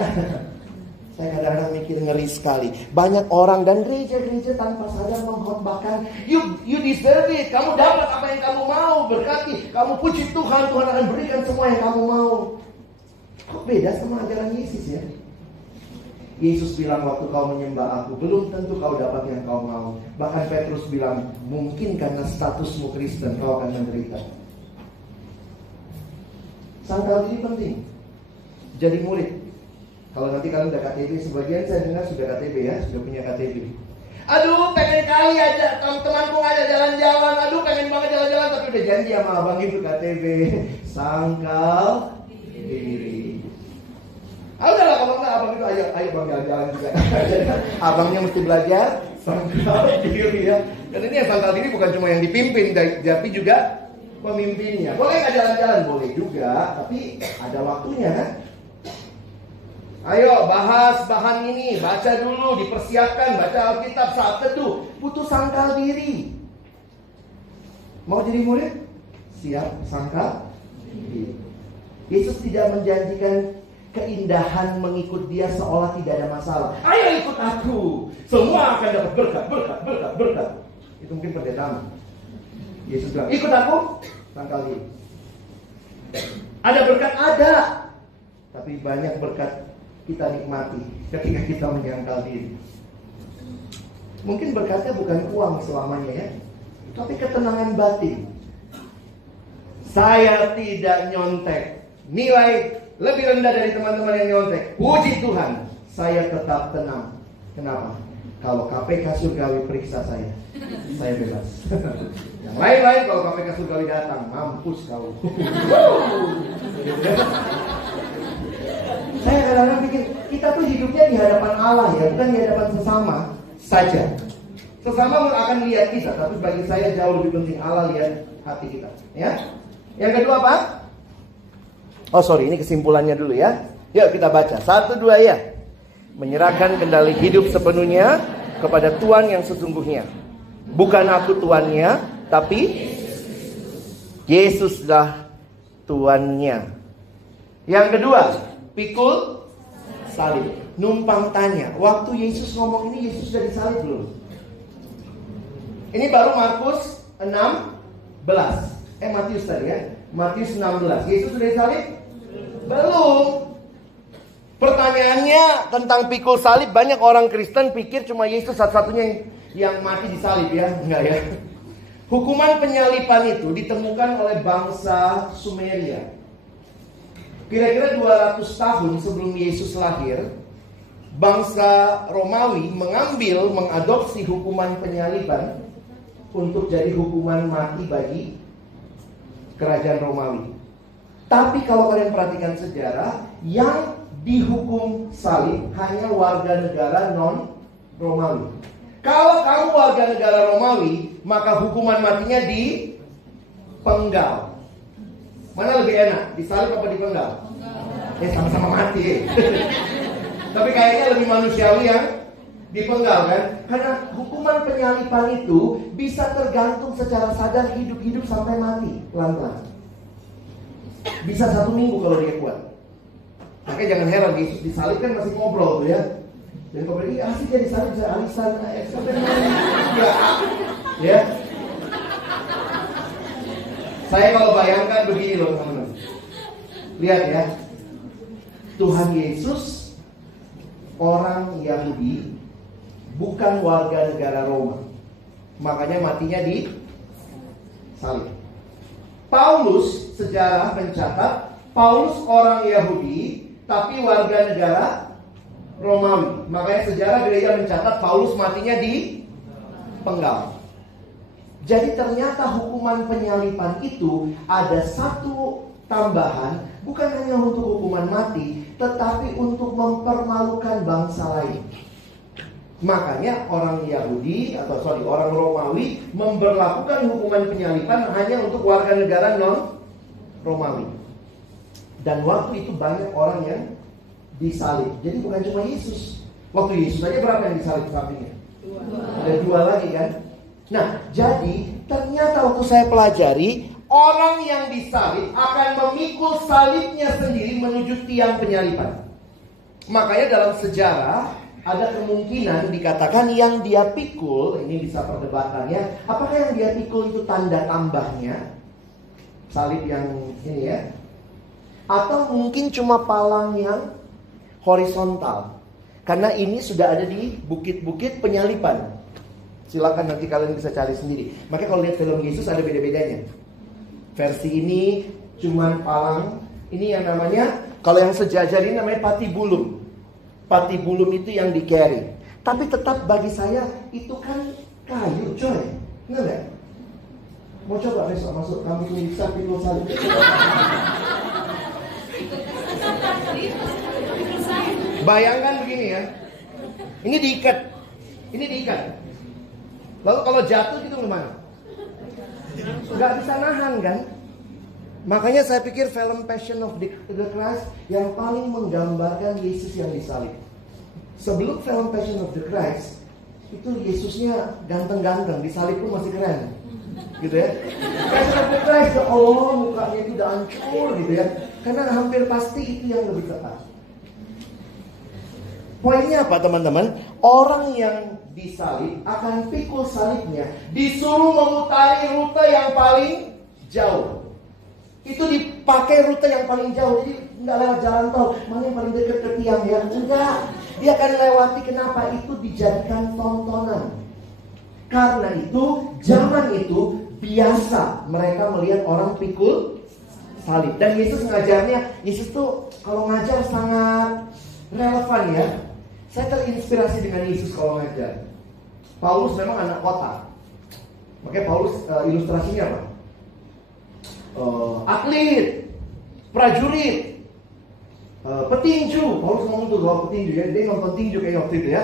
Saya kadang-kadang mikir ngeri sekali. Banyak orang dan gereja-gereja tanpa sadar mengkhotbahkan, you deserve it. Kamu dapat apa yang kamu mau, berkati. Kamu puji Tuhan, Tuhan akan berikan semua yang kamu mau. Kok beda sama ajaran Yesus ya? Yesus bilang waktu kau menyembah aku, belum tentu kau dapat yang kau mau. Bahkan Petrus bilang, mungkin karena statusmu Kristen kau akan menderita. Sangkal diri penting. Jadi murid. Kalau nanti kalian udah KTB, sebagian saya dengar sudah KTB ya, sudah punya KTB. Aduh pengen kali aja temanku ngajak jalan-jalan. Aduh pengen banget jalan-jalan, tapi udah janji sama abang itu KTP. Sangkal diri. Udahlah kalau enggak abang itu ayo bang jalan-jalan juga. Abangnya mesti belajar sangkal diri ya. Dan ini yang sangkal diri bukan cuma yang dipimpin, tapi juga pemimpinnya. Boleh nggak jalan-jalan? Boleh juga, tapi ada waktunya kan. Ayo bahas bahan ini, baca dulu, dipersiapkan, baca Alkitab saat teduh. Butuh sangkal diri. Mau jadi murid? Siap sangkal diri. Yesus tidak menjanjikan keindahan mengikut dia seolah tidak ada masalah. Ayo ikut aku, semua akan dapat berkat. Itu mungkin pendeta. Yesus bilang, ikut aku, sangkal diri. Ada berkat, ada. Tapi banyak berkat kita nikmati ketika kita menyangkal diri. Mungkin berkatnya bukan uang selamanya ya, tapi ketenangan batin. Saya tidak nyontek, nilai lebih rendah dari teman-teman yang nyontek. Puji Tuhan, saya tetap tenang. Kenapa? Kalau KPK surgawi periksa saya bebas. Yang lain-lain kalau KPK surgawi datang, mampus kau. Saya kadang-kadang pikir, kita tuh hidupnya di hadapan Allah ya, bukan di hadapan sesama saja. Sesama akan lihat kita, tapi bagi saya jauh lebih penting Allah lihat hati kita. Ya. Yang kedua apa? Oh sorry, ini kesimpulannya dulu ya. Yuk kita baca, 1, 2 ya. Menyerahkan kendali hidup sepenuhnya kepada Tuhan yang sesungguhnya. Bukan aku tuannya, tapi Yesuslah tuannya. Yang kedua, pikul salib. Numpang tanya, waktu Yesus ngomong ini, Yesus sudah disalib belum? Ini baru Markus 16. Matius tadi ya. Matius 16. Yesus sudah disalib? Belum. Pertanyaannya tentang pikul salib, banyak orang Kristen pikir cuma Yesus satu-satunya yang mati disalib ya. Enggak ya. Hukuman penyalipan itu ditemukan oleh bangsa Sumeria. Kira-kira 200 tahun sebelum Yesus lahir, bangsa Romawi mengadopsi hukuman penyaliban untuk jadi hukuman mati bagi kerajaan Romawi. Tapi kalau kalian perhatikan sejarah, yang dihukum salib hanya warga negara non-Romawi. Kalau kamu warga negara Romawi, maka hukuman matinya dipenggal. Mana lebih enak? Disalib apa dipenggal? Sama-sama mati. Tapi kayaknya lebih manusiawi yang dipenggal kan? Karena hukuman penyalipan itu bisa tergantung secara sadar hidup-hidup sampai mati pelan-pelan. Bisa 1 minggu kalau dia kuat. Makanya jangan heran, Yesus disalib kan masih ngobrol tuh ya. Dan kalau dia asik dia disalib bisa alisan ya. Saya kalau bayangkan begini loh teman-teman. Lihat ya. Tuhan Yesus orang Yahudi, bukan warga negara Roma. Makanya matinya di salib. Paulus sejarah mencatat Paulus orang Yahudi tapi warga negara Romawi. Makanya sejarah gereja mencatat Paulus matinya di penggal. Jadi ternyata hukuman penyalipan itu ada satu tambahan, bukan hanya untuk hukuman mati, tetapi untuk mempermalukan bangsa lain. Makanya orang Romawi memberlakukan hukuman penyalipan hanya untuk warga negara non-Romawi. Dan waktu itu banyak orang yang disalib. Jadi bukan cuma Yesus. Waktu Yesus aja berapa yang disalib sampingnya? Ada 2 lagi kan? Nah, jadi ternyata waktu saya pelajari, orang yang disalib akan memikul salibnya sendiri menuju tiang penyalipan. Makanya dalam sejarah ada kemungkinan dikatakan yang dia pikul, ini bisa perdebatannya, apakah yang dia pikul itu tanda tambahnya salib yang ini ya, atau mungkin cuma palang yang horizontal. Karena ini sudah ada di bukit-bukit penyalipan. Silakan nanti kalian bisa cari sendiri. Makanya kalau lihat film Yesus ada beda-bedanya. Versi ini cuma palang. Ini yang namanya, kalau yang sejajar ini namanya patibulum. Patibulum itu yang di-carry. Tapi tetap bagi saya itu kan kayu, coy. Benar nggak? Mau coba besok masuk kampus Unisa pikul salib. Bayangkan begini ya. Ini diikat. Ini diikat. Lalu kalau jatuh gitu gimana? Gak bisa nahan kan? Makanya saya pikir film Passion of the Christ yang paling menggambarkan Yesus yang disalib. Sebelum film Passion of the Christ, itu Yesusnya ganteng-ganteng, disalib pun masih keren. Gitu ya. Passion of the Christ, ya Allah, mukanya itu udah hancur gitu ya. Karena hampir pasti itu yang lebih tepat. Poinnya apa teman-teman? Orang yang disalib akan pikul salibnya disuruh memutari rute yang paling jauh. Itu dipakai rute yang paling jauh. Jadi nggak lewat jalan tol. Mana yang paling dekat ke tiang ya? Enggak. Dia akan lewati. Kenapa? Itu dijadikan tontonan. Karena itu zaman itu biasa mereka melihat orang pikul salib. Dan Yesus ngajarnya, Yesus tuh kalau ngajar sangat relevan ya. Saya terinspirasi dengan Yesus kalau ngajar. Paulus memang anak kota. Makanya Paulus ilustrasinya apa? Atlet, prajurit, petinju. Paulus ngomong tuh soal petinju ya. Dia nonton tinju kayak waktu itu ya.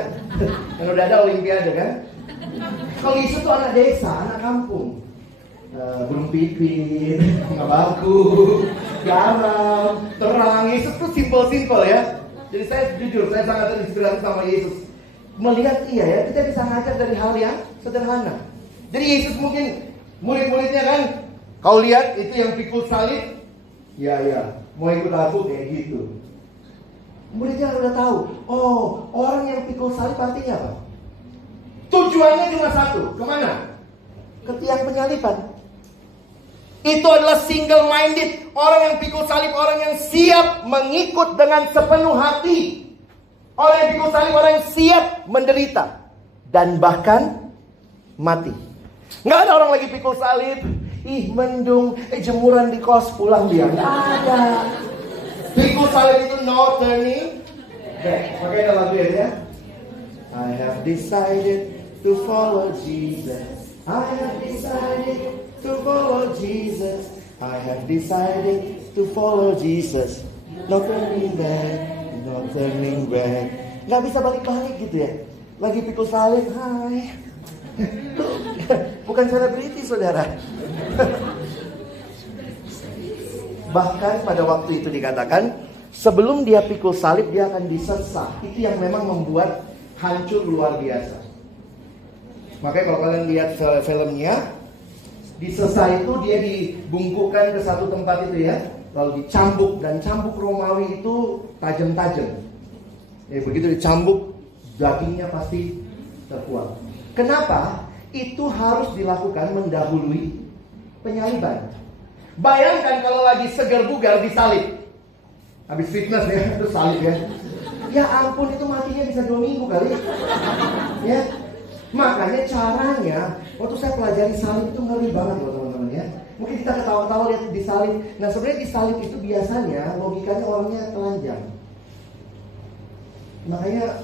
Dan udah ada olimpiade kan. Kalau Yesus tuh anak desa, anak kampung. Burung pipit, ngabaku, garam, terang. Yesus tuh simple-simple ya. Jadi saya jujur, saya sangat terinspirasi sama Yesus. Melihat ya, kita bisa ngajar dari hal yang sederhana. Jadi Yesus mungkin murid-muridnya kan, kau lihat itu yang pikul salib, ya, mau ikut aku kayak gitu. Muridnya udah tahu, oh orang yang pikul salib artinya apa? Tujuannya cuma satu, kemana? Ke tiang penyaliban. Itu adalah single minded. Orang yang pikul salib, orang yang siap mengikut dengan sepenuh hati. Orang yang pikul salib, orang yang siap menderita dan bahkan mati. Nggak ada orang lagi pikul salib, ih mendung, jemuran di kos, pulang dia. Nggak ada. Pikul salib itu no turning back. Makanya ada lagu ya. I have decided to follow Jesus. I have decided to follow Jesus. I have decided to follow Jesus. No turning back, no turning back. Gak bisa balik-balik gitu ya. Lagi pikul salib, hai. Bukan selebriti saudara. Bahkan pada waktu itu dikatakan, sebelum dia pikul salib dia akan disesah. Itu yang memang membuat hancur luar biasa. Makanya kalau kalian lihat filmnya, disesah itu dia dibungkukkan ke satu tempat itu ya, lalu dicambuk, dan cambuk Romawi itu tajam-tajam. Ya, begitu dicambuk, dagingnya pasti terkuat. Kenapa? Itu harus dilakukan mendahului penyaliban. Bayangkan kalau lagi segar bugar disalib. Habis fitness ya, itu salib ya. Ya ampun, itu matinya bisa 2 minggu kali. Ya. Makanya caranya, waktu saya pelajari salib itu ngeri banget loh teman-teman ya. Mungkin kita ketawa-tawa lihat di salib. Nah sebenarnya di salib itu biasanya logikanya orangnya telanjang. Makanya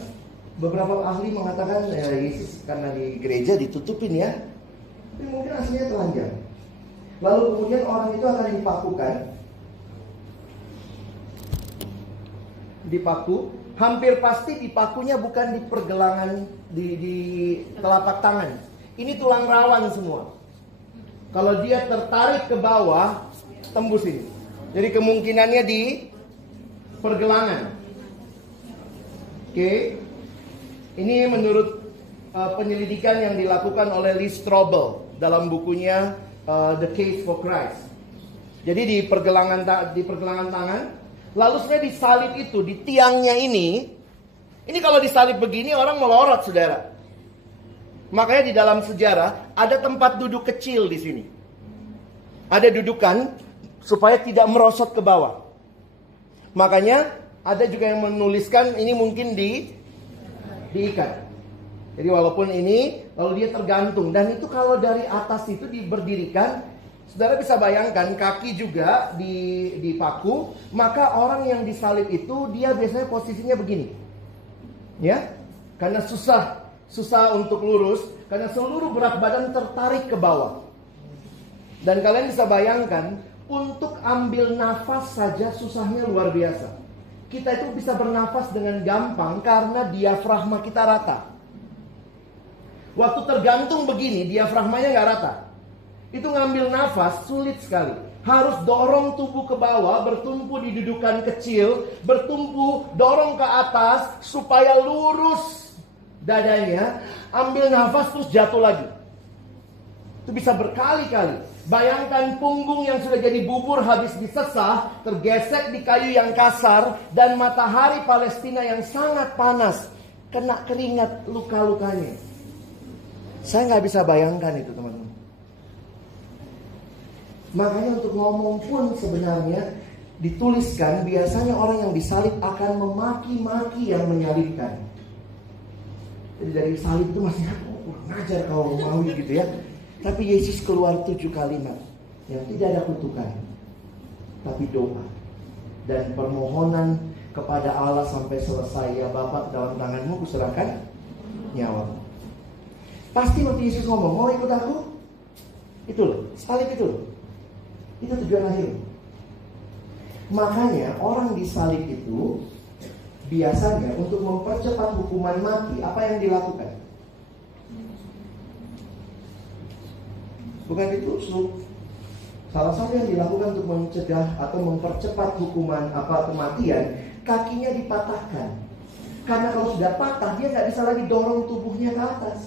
beberapa ahli mengatakan ya, Yesus karena di gereja ditutupin ya, tapi mungkin aslinya telanjang. Lalu kemudian orang itu akan dipaku. Hampir pasti dipakunya bukan di pergelangan, di telapak tangan. Ini tulang rawan semua. Kalau dia tertarik ke bawah, tembus ini. Jadi kemungkinannya di pergelangan. Oke. Ini menurut penyelidikan yang dilakukan oleh Lee Strobel dalam bukunya The Case for Christ. Jadi di pergelangan tangan. Lalu sebenarnya disalib itu, di tiangnya ini kalau disalib begini orang melorot saudara. Makanya di dalam sejarah ada tempat duduk kecil di sini. Ada dudukan supaya tidak merosot ke bawah. Makanya ada juga yang menuliskan ini mungkin diikat. Jadi walaupun ini lalu dia tergantung, dan itu kalau dari atas itu diberdirikan. Saudara bisa bayangkan kaki juga dipaku, maka orang yang disalib itu dia biasanya posisinya begini. Ya. Karena susah untuk lurus, karena seluruh berat badan tertarik ke bawah. Dan kalian bisa bayangkan, untuk ambil nafas saja susahnya luar biasa. Kita itu bisa bernafas dengan gampang karena diafragma kita rata. Waktu tergantung begini, diafragmanya nggak rata. Itu ngambil nafas sulit sekali. Harus dorong tubuh ke bawah, bertumpu di dudukan kecil, bertumpu, dorong ke atas supaya lurus dadanya, ambil nafas terus jatuh lagi. Itu bisa berkali-kali. Bayangkan punggung yang sudah jadi bubur habis disesah, tergesek di kayu yang kasar, dan matahari Palestina yang sangat panas, kena keringat luka-lukanya. Saya nggak bisa bayangkan itu, teman-teman. Makanya untuk ngomong pun sebenarnya dituliskan, biasanya orang yang disalib akan memaki-maki yang menyalibkan. Jadi dari salib itu masih ngajar kalau mau gitu ya. Tapi Yesus keluar 7 kalimat yang tidak ada kutukan, tapi doa dan permohonan kepada Allah sampai selesai. Ya Bapa, dalam tanganmu kuserahkan nyawamu. Pasti waktu Yesus ngomong, mau ikut aku? Itu loh, salib itu loh. Itu tujuan akhir. Makanya orang disalib itu biasanya untuk mempercepat hukuman mati, apa yang dilakukan? Bukan ditusuk. Salah satu yang dilakukan untuk mencegah atau mempercepat hukuman kematian, kakinya dipatahkan. Karena kalau sudah patah, dia nggak bisa lagi dorong tubuhnya ke atas.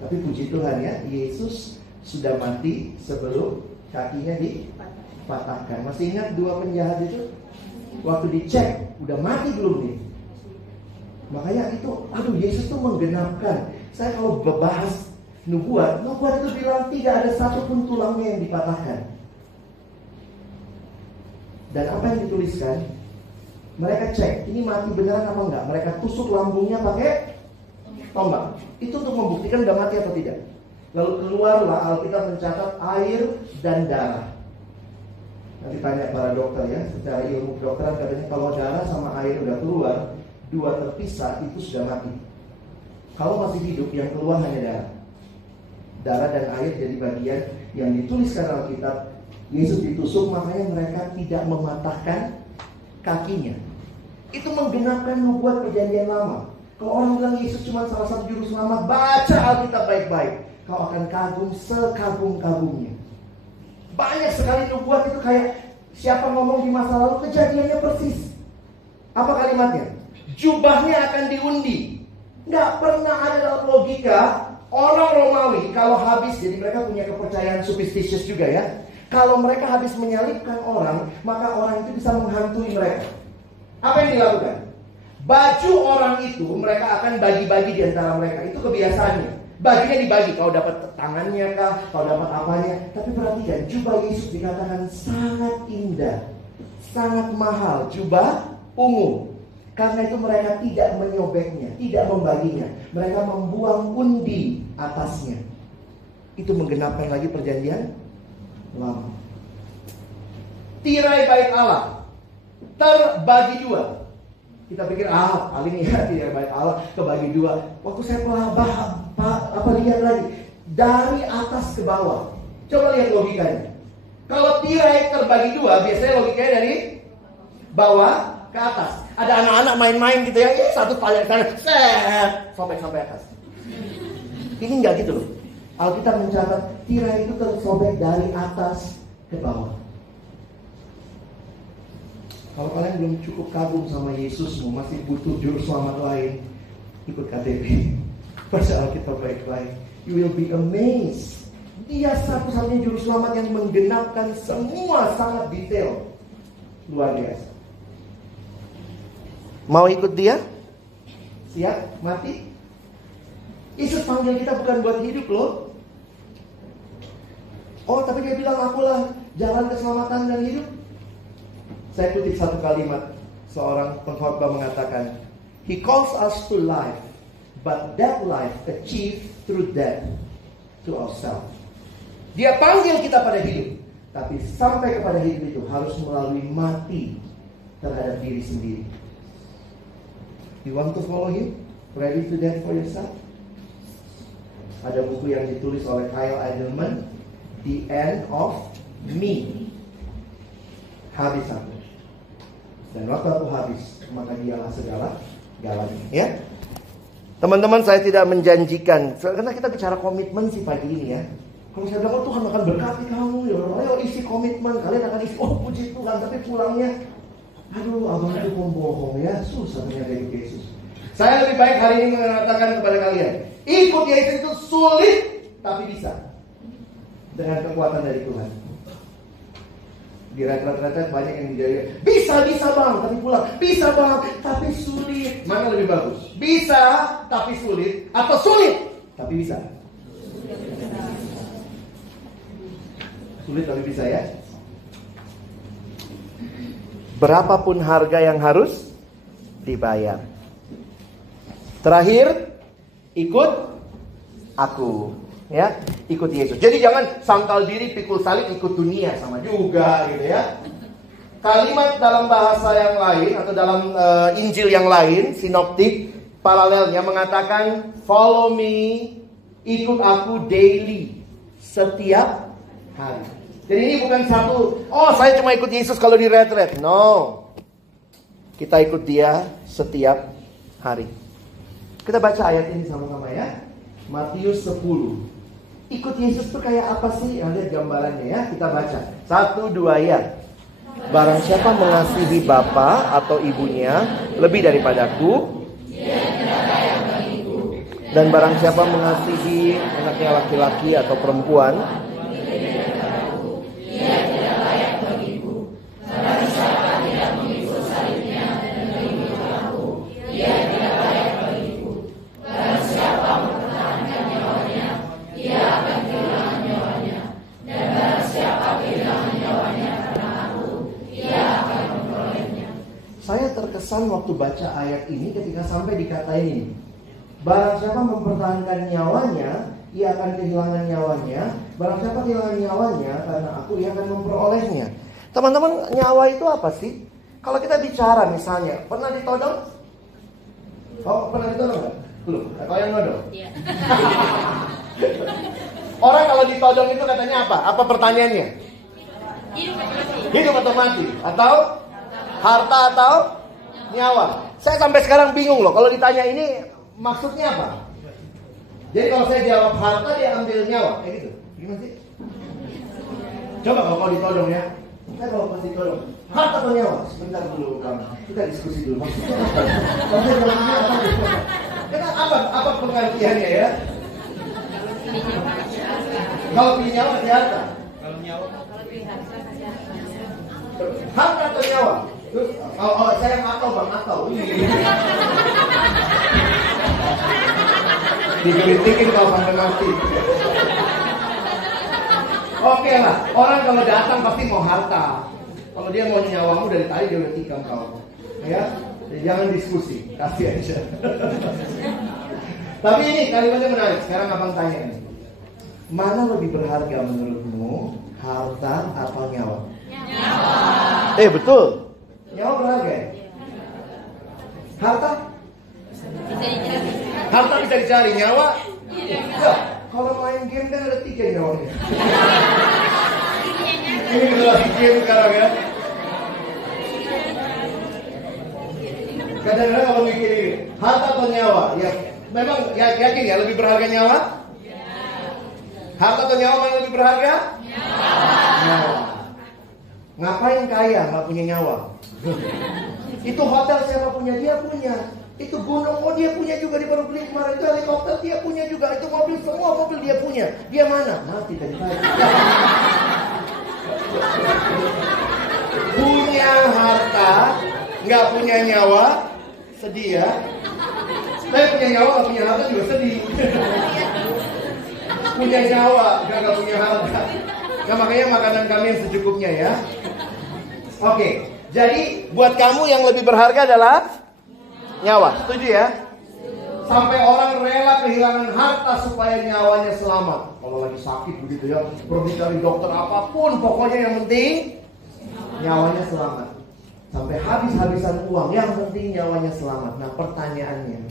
Tapi puji Tuhan ya, Yesus sudah mati sebelum kakinya dipatahkan. Masih ingat 2 penjahat itu? Waktu dicek, udah mati belum nih? Makanya itu, Yesus tuh menggenapkan. Saya kalau bahas nubuat itu bilang tidak ada satupun tulangnya yang dipatahkan. Dan apa yang dituliskan? Mereka cek, ini mati beneran apa enggak? Mereka tusuk lambungnya pakai tombak. Itu untuk membuktikan udah mati atau tidak. Lalu keluarlah Alkitab mencatat air dan darah. Nanti tanya para dokter ya, secara ilmu kedokteran katanya kalau darah sama air udah keluar, 2 terpisah, itu sudah mati. Kalau masih hidup, yang keluar hanya darah. Darah dan air jadi bagian yang dituliskan Alkitab. Yesus ditusuk, makanya mereka tidak mematahkan kakinya. Itu menggenapkan nubuat perjanjian lama. Kalau orang bilang Yesus cuma salah satu juru selamat, baca Alkitab baik-baik. Kau akan kagum sekagum-kagumnya. Banyak sekali nubuat itu kayak siapa ngomong di masa lalu, kejadiannya persis. Apa kalimatnya? Jubahnya akan diundi. Nggak pernah ada dalam logika orang Romawi kalau habis, jadi mereka punya kepercayaan superstitious juga ya. Kalau mereka habis menyalibkan orang, maka orang itu bisa menghantui mereka. Apa yang dilakukan? Baju orang itu mereka akan bagi-bagi di antara mereka. Itu kebiasaannya. Baginya dibagi, kau dapat tangannya kah, kau dapat apanya. Tapi perhatikan, jubah Yesus dikatakan sangat indah, sangat mahal, jubah ungu. Karena itu mereka tidak menyobeknya, tidak membaginya. Mereka membuang undi atasnya. Itu menggenapkan lagi perjanjian lama. Tirai bait Allah terbagi 2. Kita pikir paling ya tirai bait Allah kebagi 2. Waktu saya lihat lagi dari atas ke bawah. Coba lihat logikanya. Kalau tirai terbagi 2, biasanya logikanya dari bawah ke atas. Ada anak-anak main-main gitu ya, satu tali ke sana, sampai atas. Ini enggak gitu loh. Alkitab mencatat tirai itu tersobek dari atas ke bawah. Kalau kalian belum cukup kagum sama Yesusmu, masih butuh juru selamat lain, ikut KTP. Baca Alkitab baik-baik. You will be amazed. Dia satu-satunya juru selamat yang menggenapkan semua sangat detail. Luar biasa. Mau ikut dia? Siap? Mati? Yesus panggil kita bukan buat hidup loh. Oh, tapi dia bilang akulah jalan keselamatan dan hidup. Saya kutip satu kalimat. Seorang pengkhotbah mengatakan, He calls us to life, but that life achieved through death to ourselves. Dia panggil kita pada hidup, tapi sampai kepada hidup itu harus melalui mati terhadap diri sendiri. You want to follow him? Ready to die for yourself? Ada buku yang ditulis oleh Kyle Idleman, The End of Me. Habis aku. Dan waktu aku habis, maka dialah segala-galanya. Ya, teman-teman, saya tidak menjanjikan, karena kita bicara komitmen sih pagi ini ya. Kalau saya bilang, oh Tuhan akan berkati kamu, ya ayo isi komitmen, kalian akan isi, oh puji Tuhan, tapi pulangnya, aduh abang itu pembohong ya, susah ternyata hidup Yesus. Saya lebih baik hari ini mengatakan kepada kalian, ikut Yesus itu sulit, tapi bisa. Dengan kekuatan dari Tuhan. Di retret-retret banyak yang dijadikan, bisa bang, tapi pulang, bisa bang, tapi sulit. Mana lebih bagus? Bisa, tapi sulit, atau sulit, tapi bisa? Sulit tapi bisa ya. Berapapun harga yang harus dibayar. Terakhir, ikut aku, ya, ikut Yesus. Jadi jangan sangkal diri, pikul salib, ikut dunia, sama juga gitu ya. Kalimat dalam bahasa yang lain atau dalam Injil yang lain, sinoptik, paralelnya mengatakan follow me, ikut aku daily, setiap hari. Jadi ini bukan satu, oh saya cuma ikut Yesus kalau di retret. No, kita ikut dia setiap hari. Kita baca ayat ini sama-sama ya. Matius 10. Ikut Yesus itu kayak apa sih? Lihat gambarannya ya, kita baca 1, 2 ya. Barang siapa mengasihi bapa atau ibunya lebih daripadaku, dan barang siapa mengasihi anaknya laki-laki atau perempuan, saya terkesan waktu baca ayat ini ketika sampai dikatain ini, barang siapa mempertahankan nyawanya, ia akan kehilangan nyawanya. Barang siapa kehilangan nyawanya karena aku, ia akan memperolehnya. Teman-teman, nyawa itu apa sih? Kalau kita bicara misalnya, pernah ditodong? Oh, pernah ditodong nggak? Belum. Kau yang nodong? Iya. Orang kalau ditodong itu katanya apa? Apa pertanyaannya? Hidup atau mati? Atau harta atau nyawa? Saya sampai sekarang bingung loh. Kalau ditanya ini maksudnya apa? Jadi kalau saya jawab harta, dia ambil nyawa, kayak gitu. Gimana sih? Coba kalau ditodong ya. Saya kalau pasti ditodong, harta atau nyawa? Sebentar dulu kamu. Kita diskusi dulu. Maksudnya apa? Kalau saya jawabnya apa? Kenapa? Apa pengertiannya ya? Kalau pilih nyawa kasih harta. Kalau nyawa harta atau nyawa? Terus kalau saya atau bang atau dikritikin kalau bang ngerti. Oke lah, orang kalau datang pasti mau harta. Kalau dia mau nyawamu dari tadi dia udah tikam kau. Ya, jadi jangan diskusi, kasih aja. Tapi ini kalimatnya menarik. Sekarang abang tanya nih, mana lebih berharga menurutmu, harta atau nyawa? Nyawa. Betul. Nyawa berharga ya? Harta? Harta bisa dicari, nyawa? Ya, kalau main game kan ada 3 nyawanya. Ini kita lagi game sekarang ya. Kadang-kadang kalau mikir ini, harta atau nyawa? Ya, memang yakin ya lebih berharga nyawa? Harta atau nyawa mana lebih berharga? Nyawa. Ngapain kaya nggak punya nyawa? Itu hotel siapa punya? Dia punya. Itu gunung, oh dia punya juga, di baru beli kemarin. Itu helikopter dia punya juga. Itu mobil, semua mobil dia punya. Dia mana? Mati tadi pagi. Punya harta, nggak punya nyawa, sedih ya. Saya punya nyawa, nggak punya harta juga sedih. Punya nyawa, nggak punya harta. Nah, makanya makanan kami yang secukupnya ya. Oke, jadi buat kamu yang lebih berharga adalah nyawa, setuju ya? Sampai orang rela kehilangan harta supaya nyawanya selamat. Kalau lagi sakit begitu ya, pergi cari dokter apapun, pokoknya yang penting nyawanya selamat. Sampai habis-habisan uang, yang penting nyawanya selamat. Nah pertanyaannya,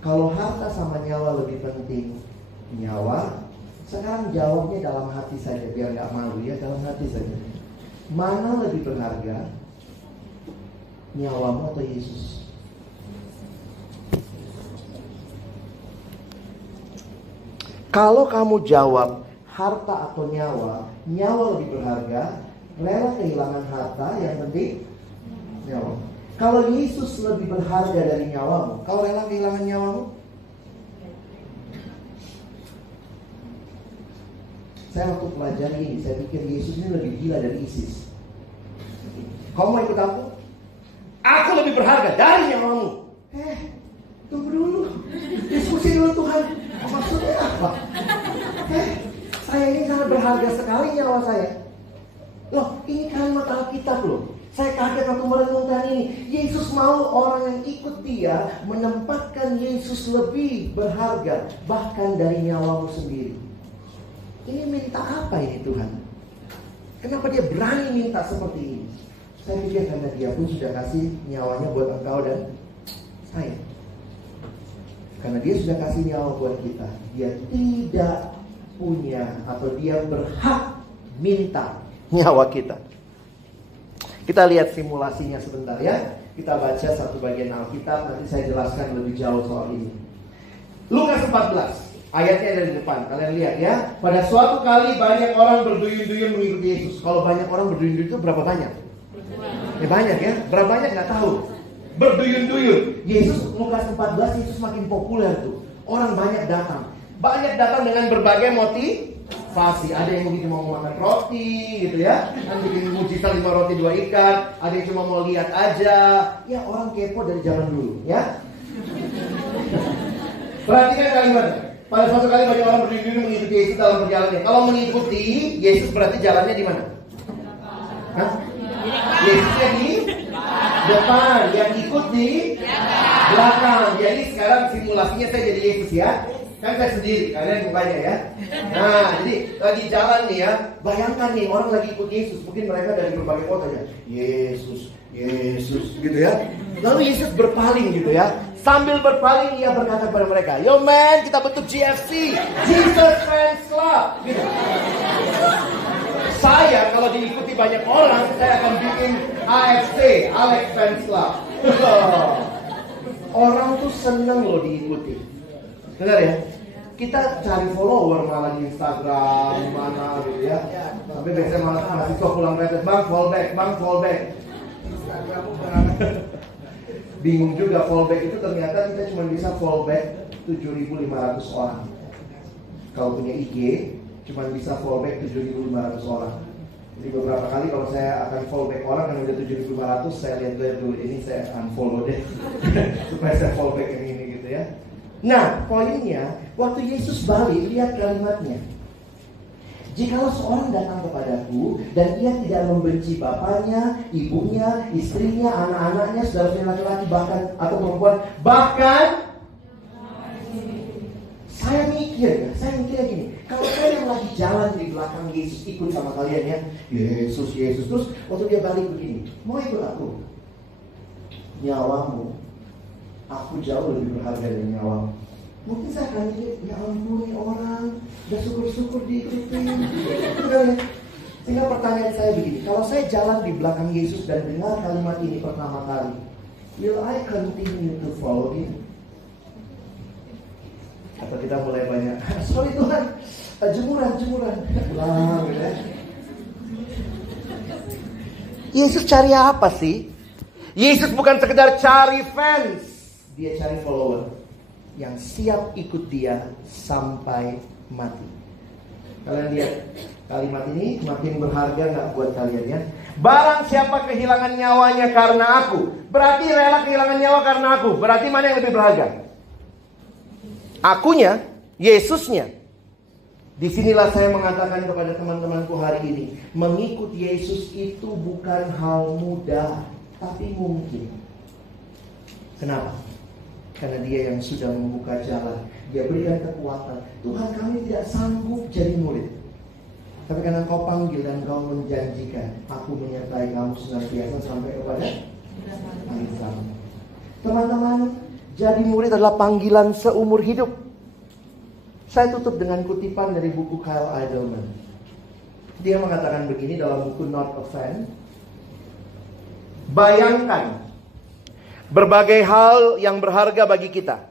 kalau harta sama nyawa lebih penting, nyawa, sekarang jawabnya dalam hati saja, biar gak malu ya, dalam hati saja. Mana lebih berharga, nyawamu atau Yesus? Kalau kamu jawab harta atau nyawa, nyawa lebih berharga, rela kehilangan harta, yang penting nyawa. Kalau Yesus lebih berharga dari nyawamu, kau rela kehilangan nyawamu? Saya waktu pelajari ini, saya pikir Yesus ini lebih gila dari ISIS. Kau mau ikut aku? Aku lebih berharga dari nyawamu. Tunggu dulu, diskusi dulu Tuhan. Maksudnya apa? Saya ini sangat berharga sekali nyawa saya. Loh, ini kalimat Alkitab loh. Saya kaget waktu merenungkan ini. Yesus mau orang yang ikut dia menempatkan Yesus lebih berharga bahkan dari nyawamu sendiri. Ini minta apa ini Tuhan? Kenapa dia berani minta seperti ini? Saya pikir karena dia pun sudah kasih nyawanya buat engkau dan saya. Karena dia sudah kasih nyawa buat kita, dia tidak punya atau dia berhak minta nyawa kita. Kita lihat simulasinya sebentar ya. Kita baca satu bagian Alkitab, nanti saya jelaskan lebih jauh soal ini. Lukas 14, ayatnya dari depan. Kalian lihat ya. Pada suatu kali banyak orang berduyun-duyun mengikuti Yesus. Kalau banyak orang berduyun-duyun itu berapa banyak? Ya banyak ya. Berapa banyak nggak tahu. Berduyun-duyun. Yesus, Lukas 14, Yesus makin populer tuh. Orang banyak datang. Banyak datang dengan berbagai motivasi. Ada yang mungkin cuma mau makan roti gitu ya. Ada yang mujizat 5 roti 2 ikan. Ada yang cuma mau lihat aja. Ya orang kepo dari zaman dulu ya. Perhatikan kalimatnya. Pada suatu kali banyak orang berduyun-duyun mengikuti Yesus dalam perjalanannya. Kalau mengikuti Yesus berarti jalannya di mana? Hah? Yesusnya di depan, yang ikut di belakang. Jadi sekarang simulasinya saya jadi Yesus ya. Kan saya sendiri, kalian mukanya ya. Nah, jadi lagi jalan nih ya. Bayangkan nih orang lagi ikut Yesus. Mungkin mereka dari berbagai kota ya. Yesus, Yesus gitu ya. Lalu Yesus berpaling gitu ya. Sambil berpaling ia berkata kepada mereka, "Yo man, kita bentuk GFC, Jesus Fans Club." Gitu. Saya kalau diikuti banyak orang, saya akan bikin AFC, Alex Fans Club. Orang tuh seneng loh diikuti. Benar ya? Kita cari follower malah di Instagram, mana gitu ya. Tapi biasanya malah mahasiswa pulang retet, bang fallback. Bingung juga fallback itu ternyata kita cuma bisa fallback 7.500 orang. Kalau punya IG cuma bisa fallback 7.500 orang. Jadi beberapa kali kalau saya akan fallback orang yang udah 7.500, saya lihat dulu ini saya unfollow deh supaya saya fallback yang ini gitu ya. Nah poinnya, waktu Yesus balik, lihat kalimatnya. Jikalau seorang datang kepadaku dan ia tidak membenci bapaknya, ibunya, istrinya, anak-anaknya, saudara laki-laki bahkan atau perempuan, bahkan saya mikir gini, kalau saya yang lagi jalan di belakang Yesus ikut sama kalian ya, Yesus, terus waktu dia balik begini, mau ikut aku? Nyawamu, aku jauh lebih berharga dari nyawamu. Mungkin saya akan mikir, ya ampun orang, udah syukur-syukur diikutin. Sehingga pertanyaan saya begini, kalau saya jalan di belakang Yesus dan dengar kalimat ini pertama kali, will I continue to follow him? Atau kita mulai banyak, sorry Tuhan, jemuran, pulang gitu ya. Yesus cari apa sih? Yesus bukan sekedar cari fans, dia cari follower yang siap ikut dia sampai mati. Kalian lihat kalimat ini makin berharga nggak buat kalian ya? Barang siapa kehilangan nyawanya karena aku, berarti rela kehilangan nyawa karena aku. Berarti mana yang lebih berharga? Akunya, Yesusnya. Disinilah saya mengatakan kepada teman-temanku hari ini, mengikut Yesus itu bukan hal mudah, tapi mungkin. Kenapa? Karena dia yang sudah membuka jalan. Dia berikan kekuatan. Tuhan, kami tidak sanggup jadi murid. Tapi karena Kau panggil dan Kau menjanjikan, aku menyertai kamu senantiasa sampai kepada akhir zaman. Teman-teman, jadi murid adalah panggilan seumur hidup. Saya tutup dengan kutipan dari buku Kyle Idleman. Dia mengatakan begini dalam buku Not a Fan. Bayangkan berbagai hal yang berharga bagi kita.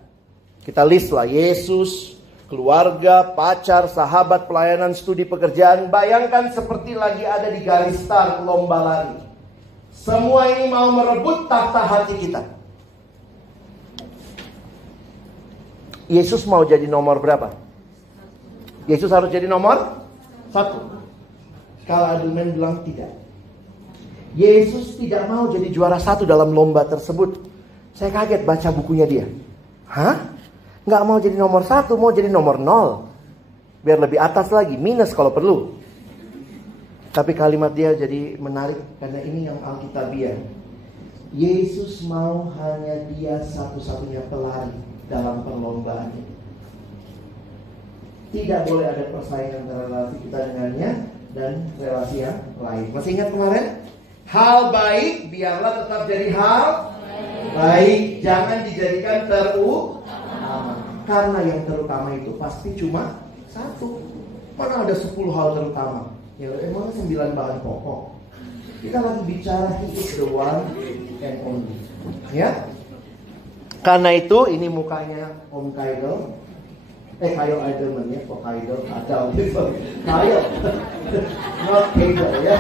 Kita list lah, Yesus, keluarga, pacar, sahabat, pelayanan, studi, pekerjaan. Bayangkan seperti lagi ada di garis start lomba lari. Semua ini mau merebut tahta hati kita. Yesus mau jadi nomor berapa? Yesus harus jadi nomor 1. Kalau Adulman bilang tidak. Yesus tidak mau jadi juara 1 dalam lomba tersebut. Saya kaget baca bukunya dia. Hah? Nggak mau jadi nomor 1, mau jadi nomor 0. Biar lebih atas lagi, minus kalau perlu. Tapi kalimat dia jadi menarik karena ini yang Alkitabiah. Yesus mau hanya dia satu-satunya pelari dalam perlombaan ini. Tidak boleh ada persaingan antara relasi kita dengannya dan relasi yang lain. Masih ingat kemarin? Hal baik biarlah tetap jadi hal baik. Jangan dijadikan terutama. Karena yang terutama itu pasti cuma 1. Mana ada 10 hal terutama? Ya emang 9 bahan pokok. Kita lagi bicara He is the one and only. Ya. Karena itu ini mukanya Om Kyle. Kyle Idleman ya, kok Kyle ada gitu. Kyle, not Kyle ya.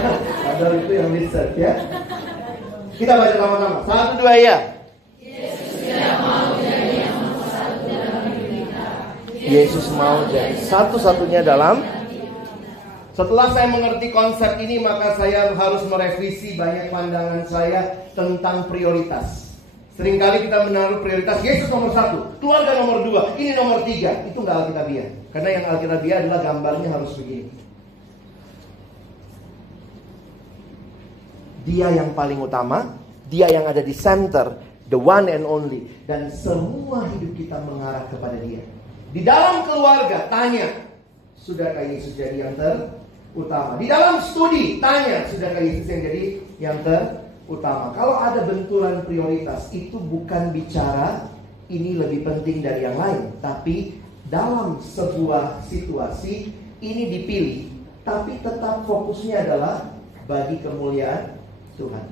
Ada itu yang research ya. Kita baca sama-sama. 1, 2 ya. Yesus tidak mau jadi yang nomor 1 dalam hidup kita. Yesus mau jadi satu-satunya dalam. Setelah saya mengerti konsep ini, maka saya harus merevisi banyak pandangan saya tentang prioritas. Seringkali kita menaruh prioritas Yesus nomor 1, keluarga nomor 2, ini nomor 3. Itu nggak Alkitabiah. Karena yang Alkitabiah adalah gambarnya harus begini. Dia yang paling utama, dia yang ada di center, the one and only. Dan semua hidup kita mengarah kepada dia. Di dalam keluarga, tanya, sudahkah Yesus jadi yang terutama? Di dalam studi, tanya, sudahkah Yesus yang jadi yang terutama? Kalau ada benturan prioritas, itu bukan bicara ini lebih penting dari yang lain. Tapi dalam sebuah situasi, ini dipilih. Tapi tetap fokusnya adalah bagi kemuliaan Tuhan.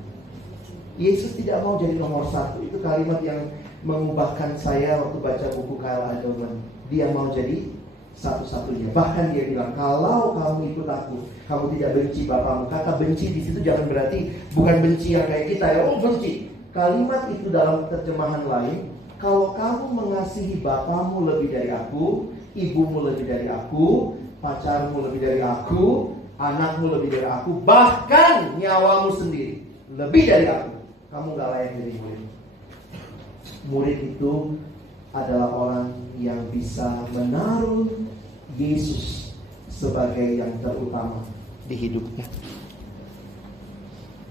Yesus tidak mau jadi nomor 1. Itu kalimat yang mengubahkan saya waktu baca buku Kyle Idleman. Dia mau jadi satu-satunya. Bahkan dia bilang, kalau kamu ikut aku, kamu tidak benci bapamu. Kata benci di situ jangan berarti bukan benci yang kayak kita ya. Oh benci. Kalimat itu dalam terjemahan lain, kalau kamu mengasihi bapamu lebih dari aku, ibumu lebih dari aku, pacarmu lebih dari aku, anakmu lebih dari aku, bahkan nyawamu sendiri lebih dari aku, kamu gak layak jadi murid. Murid itu adalah orang yang bisa menaruh Yesus sebagai yang terutama di hidupnya.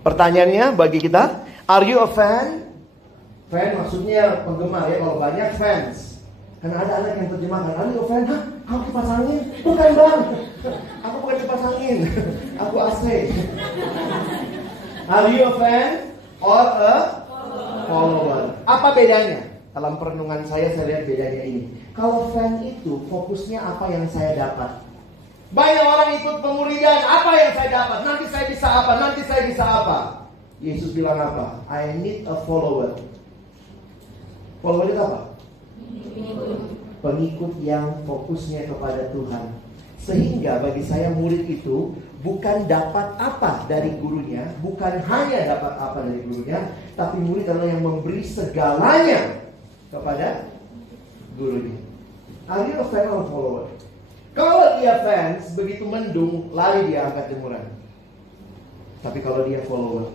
Pertanyaannya bagi kita, are you a fan? Fan maksudnya penggemar ya, kalau banyak fans. Karena ada anak yang terjemahkan, are you a fan? Hah? Kamu kipas angin? Bukan bang, aku bukan kipas angin, aku AC. Are you a fan or a follower? Apa bedanya? Dalam perenungan saya lihat bedanya ini. Kalau fan itu fokusnya apa yang saya dapat. Banyak orang ikut pemuridan, apa yang saya dapat? Nanti saya bisa apa? Nanti saya bisa apa? Yesus bilang apa? I need a follower. Follower itu apa? Pengikut yang fokusnya kepada Tuhan. Sehingga bagi saya murid itu bukan dapat apa dari gurunya, bukan hanya dapat apa dari gurunya, tapi murid adalah yang memberi segalanya kepada gurunya. Are you a fan or follower? Kalau dia fans, begitu mendung, lari dia angkat jemuran. Tapi kalau dia follower,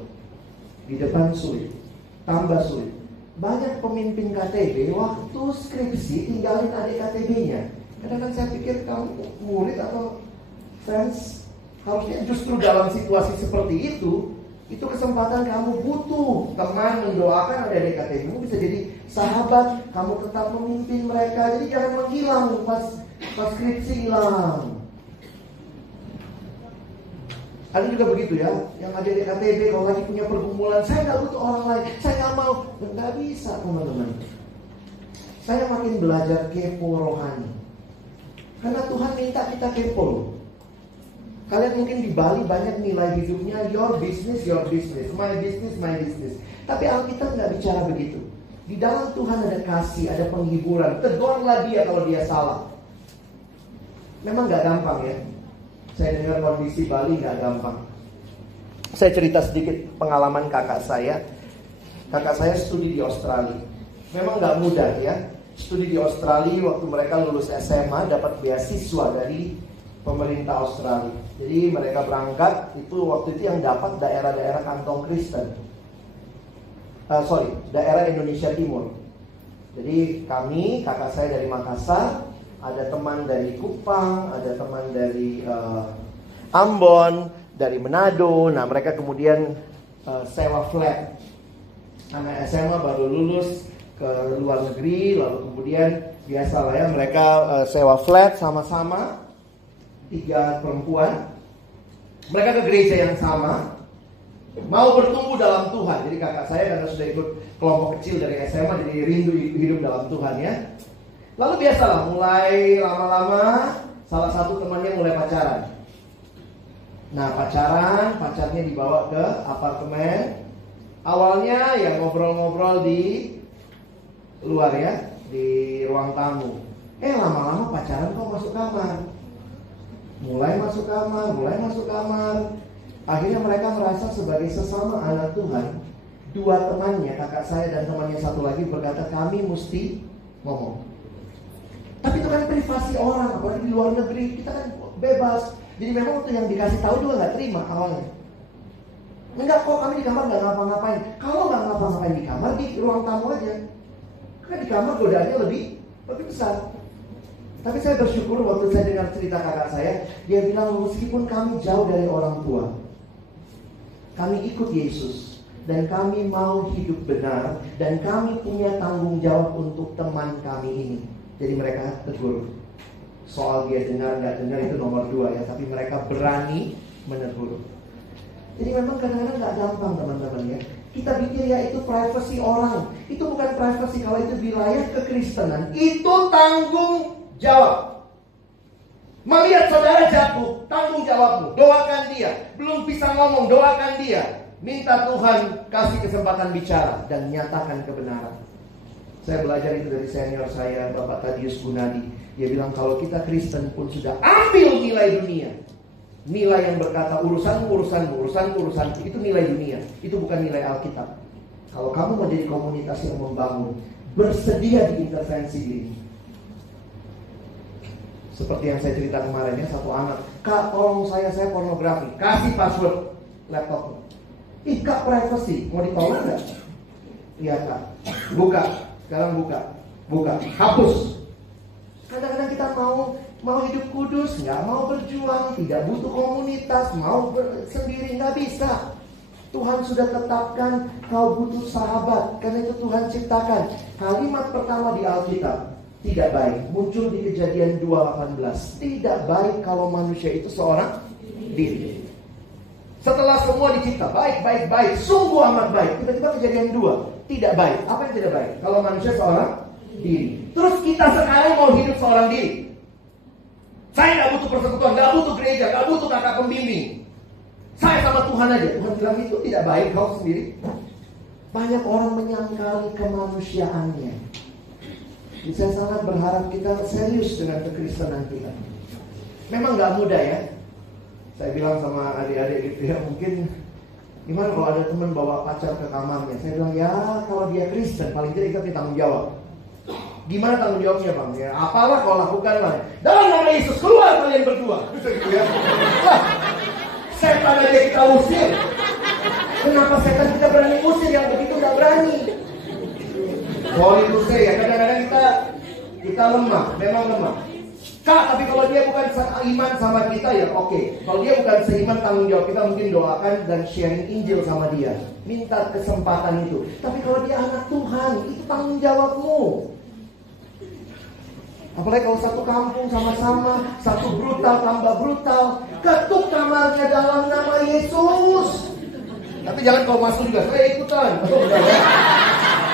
di depan sulit, tambah sulit. Banyak pemimpin KTB waktu skripsi tinggalin adik KTB-nya. Kadang-kadang saya pikir kamu murid atau fans, harusnya justru dalam situasi seperti itu kesempatan kamu butuh teman mendoakan adik KTB. Kamu bisa jadi sahabat, kamu tetap memimpin mereka. Jadi jangan menghilang pas skripsi hilang. Ada juga begitu ya, yang ada di KTB kalau lagi punya pergumulan, saya nggak butuh orang lain, saya nggak mau. Nggak bisa teman-teman. Saya makin belajar kepo rohani. Karena Tuhan minta kita kepo. Kalian mungkin di Bali banyak nilai hidupnya your business, my business. Tapi Alkitab nggak bicara begitu. Di dalam Tuhan ada kasih, ada penghiburan. Tegurlah dia kalau dia salah. Memang nggak gampang ya. Saya dengar kondisi Bali nggak gampang. Saya cerita sedikit pengalaman kakak saya. Kakak saya studi di Australia. Memang nggak mudah ya. Studi di Australia waktu mereka lulus SMA dapat beasiswa dari pemerintah Australia. Jadi mereka berangkat itu waktu itu yang dapat daerah-daerah kantong Kristen. Daerah Indonesia Timur. Jadi kami, kakak saya dari Makassar, ada teman dari Kupang, ada teman dari Ambon, dari Manado. Nah mereka kemudian sewa flat. Anak SMA baru lulus ke luar negeri, lalu kemudian biasalah ya mereka sewa flat sama-sama, 3 perempuan. Mereka ke gereja yang sama, mau bertumbuh dalam Tuhan. Jadi kakak saya karena sudah ikut kelompok kecil dari SMA, jadi rindu hidup dalam Tuhan ya. Lalu biasalah mulai lama-lama salah satu temannya mulai pacaran. Nah pacarnya dibawa ke apartemen. Awalnya ya ngobrol-ngobrol di luar ya, di ruang tamu. Lama-lama pacaran kok masuk kamar. Mulai masuk kamar. Akhirnya mereka merasa sebagai sesama anak Tuhan. 2 temannya, kakak saya dan temannya satu lagi berkata, kami mesti ngomong. Tapi itu kan privasi orang, apalagi di luar negeri, kita kan bebas. Jadi memang waktu yang dikasih tahu juga nggak terima awalnya. Enggak kok, kami di kamar nggak ngapa-ngapain. Kalau nggak ngapa-ngapain di kamar, di ruang tamu aja. Karena di kamar godaannya lebih besar. Tapi saya bersyukur waktu saya dengar cerita kakak saya, dia bilang meskipun kami jauh dari orang tua, kami ikut Yesus dan kami mau hidup benar dan kami punya tanggung jawab untuk teman kami ini. Jadi mereka tegur. Soal dia dengar nggak dengar itu nomor 2 ya, tapi mereka berani menegur. Jadi memang kadang-kadang nggak gampang teman-teman ya. Kita pikir ya itu privasi orang. Itu bukan privasi, kalau itu wilayah kekristenan. Itu tanggung jawab. Melihat saudara jatuh, tanggung jawabmu. Doakan dia. Belum bisa ngomong, doakan dia. Minta Tuhan kasih kesempatan bicara dan nyatakan kebenaran. Saya belajar itu dari senior saya, Bapak Tadius Gunadi. Dia bilang kalau kita Kristen pun sudah ambil nilai dunia. Nilai yang berkata urusanmu, itu nilai dunia. Itu bukan nilai Alkitab. Kalau kamu mau jadi komunitas yang membangun, bersedia diintervensi diri. Seperti yang saya cerita kemarin ya, satu anak, Kak tolong saya pornografi, kasih password laptopnya. Kak privacy, mau ditolong nggak? Iya Kak, buka, sekarang buka, hapus. Kadang-kadang kita mau hidup kudus, nggak mau berjuang, tidak butuh komunitas, mau sendiri, nggak bisa. Tuhan sudah tetapkan kau butuh sahabat, karena itu Tuhan ciptakan. Kalimat pertama di Alkitab, tidak baik, muncul di Kejadian 2:18. Tidak baik kalau manusia itu seorang diri. Setelah semua dicipta, baik, sungguh amat baik. Tiba-tiba Kejadian 2, tidak baik. Apa yang tidak baik? Kalau manusia seorang diri. Terus kita sekarang mau hidup seorang diri. Saya gak butuh persekutuan, gak butuh gereja, gak butuh kakak pembimbing. Saya sama Tuhan aja. Tuhan bilang itu tidak baik kau sendiri. Banyak orang menyangkali kemanusiaannya. Jadi saya sangat berharap kita serius dengan kekristenan kita. Memang gak mudah ya. Saya bilang sama adik-adik gitu ya, mungkin gimana kalau ada teman bawa pacar ke kamarnya. Saya bilang ya kalau dia Kristen paling tidak kita punya tanggung jawab. Gimana tanggung jawabnya bang? Ya apalah kau lakukan lah. Dalam nama Yesus keluar kalian berdua. Gitu ya. Wah, setan aja kita usir. Kenapa setan kita berani usir, yang begitu gak berani? Sorry to say ya, kadang-kadang kita lemah, memang lemah. Kak, tapi kalau dia bukan seiman sama kita ya oke. Kalau dia bukan seiman, tanggung jawab kita mungkin doakan dan sharing Injil sama dia. Minta kesempatan itu. Tapi kalau dia anak Tuhan, itu tanggung jawabmu. Apalagi kalau satu kampung sama-sama, satu brutal tambah brutal, ketuk kamarnya dalam nama Yesus. Tapi jangan kau masuk juga, saya ikutan.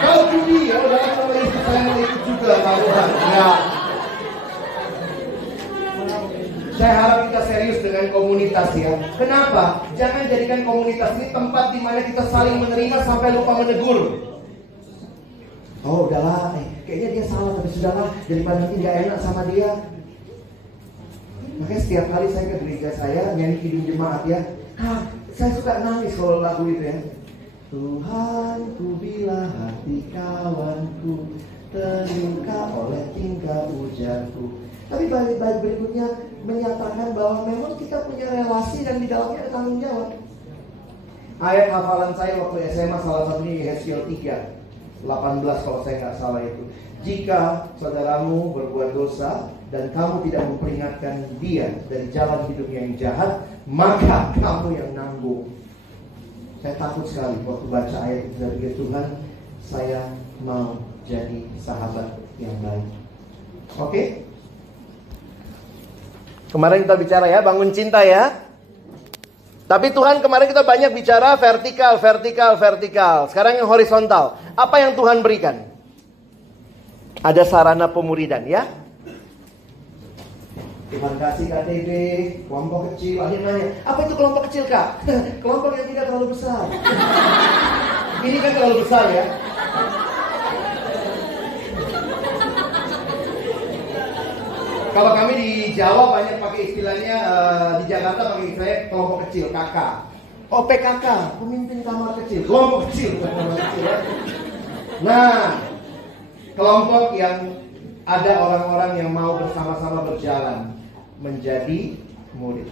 Kau judi ya, dalam nama Yesus saya mau ikut juga, kawan. Ya. Saya harap kita serius dengan komunitas ya. Kenapa? Jangan jadikan komunitas ini tempat di mana kita saling menerima sampai lupa menegur. Oh udahlah, kayaknya dia salah, tapi sudahlah, daripada nanti gak enak sama dia. Makanya setiap kali saya ke gereja saya nyanyi Kidung Jemaat ya, saya suka nangis kalau lagu itu ya. Tuhan, ku bila hati kawanku terluka oleh tingkah ujarku. Tapi bait-bait berikutnya menyatakan bahwa memang kita punya relasi dan di dalamnya ada tanggung jawab. Ayat hafalan saya waktu SMA salah satunya Yesaya 3:18 kalau saya nggak salah itu. Jika saudaramu berbuat dosa dan kamu tidak memperingatkan dia dari jalan hidupnya yang jahat, maka kamu yang nanggung. Saya takut sekali waktu baca ayat itu dari Tuhan, saya mau jadi sahabat yang baik. Oke? Kemarin kita bicara ya, bangun cinta ya. Tapi Tuhan kemarin kita banyak bicara vertikal. Sekarang yang horizontal. Apa yang Tuhan berikan? Ada sarana pemuridan ya. Tuhan kasih KTB, kelompok kecil. Ada yang nanya, apa itu kelompok kecil Kak? Kelompok yang tidak terlalu besar. Ini kan terlalu besar ya. Kalau kami di Jawa banyak pakai istilahnya, di Jakarta pakai istilahnya kelompok kecil, KK. Oh PKK, pemimpin kamar kecil, kelompok kecil, kamar kecil ya. Nah, kelompok yang ada orang-orang yang mau bersama-sama berjalan menjadi murid.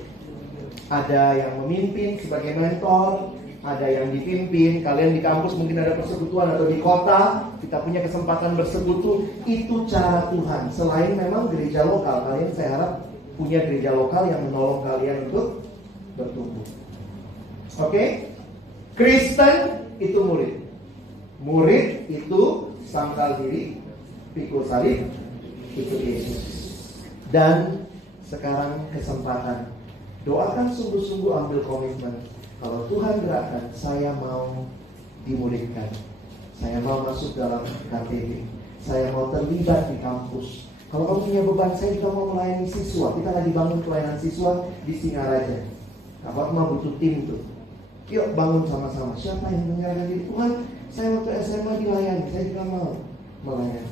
Ada yang memimpin sebagai mentor, ada yang dipimpin. Kalian di kampus mungkin ada persekutuan atau di kota, kita punya kesempatan bersekutu. Itu cara Tuhan. Selain memang gereja lokal, kalian saya harap punya gereja lokal yang menolong kalian untuk bertumbuh. Oke? Kristen itu murid. Murid itu sangkal diri, pikul salib, ikut Yesus. Dan sekarang kesempatan. Doakan sungguh-sungguh, ambil komitmen. Kalau Tuhan gerakkan, saya mau dimuridkan. Saya mau masuk dalam KTB. Saya mau terlibat di kampus. Kalau kamu punya beban, saya juga mau melayani siswa. Kita lagi bangun pelayanan siswa di Singaraja. Apa mau butuh tim tuh? Yuk bangun sama-sama. Siapa yang menyerahkan diri? Tuhan, saya waktu SMA dilayani. Saya juga mau melayani.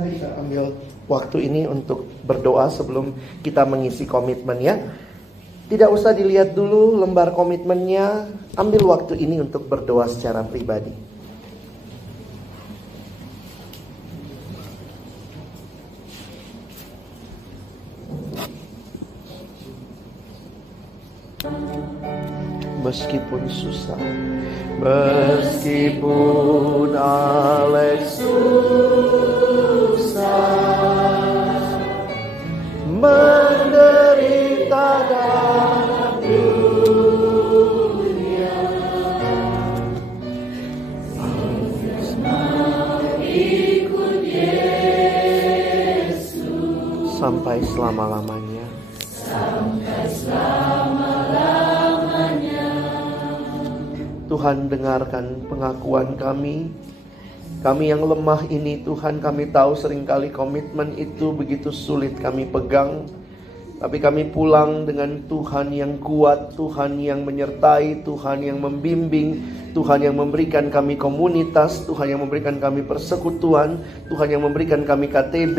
Mari kita ambil waktu ini untuk berdoa sebelum kita mengisi komitmen ya. Tidak usah dilihat dulu lembar komitmennya. Ambil waktu ini untuk berdoa secara pribadi. Meskipun susah, meskipun Alex susah, menderita dalam dunia, ikut Yesus sampai selama-lamanya. Sampai selama-lamanya. Tuhan, dengarkan pengakuan kami. Kami yang lemah ini Tuhan, kami tahu seringkali komitmen itu begitu sulit kami pegang. Tapi kami pulang dengan Tuhan yang kuat, Tuhan yang menyertai, Tuhan yang membimbing, Tuhan yang memberikan kami komunitas, Tuhan yang memberikan kami persekutuan, Tuhan yang memberikan kami KTB,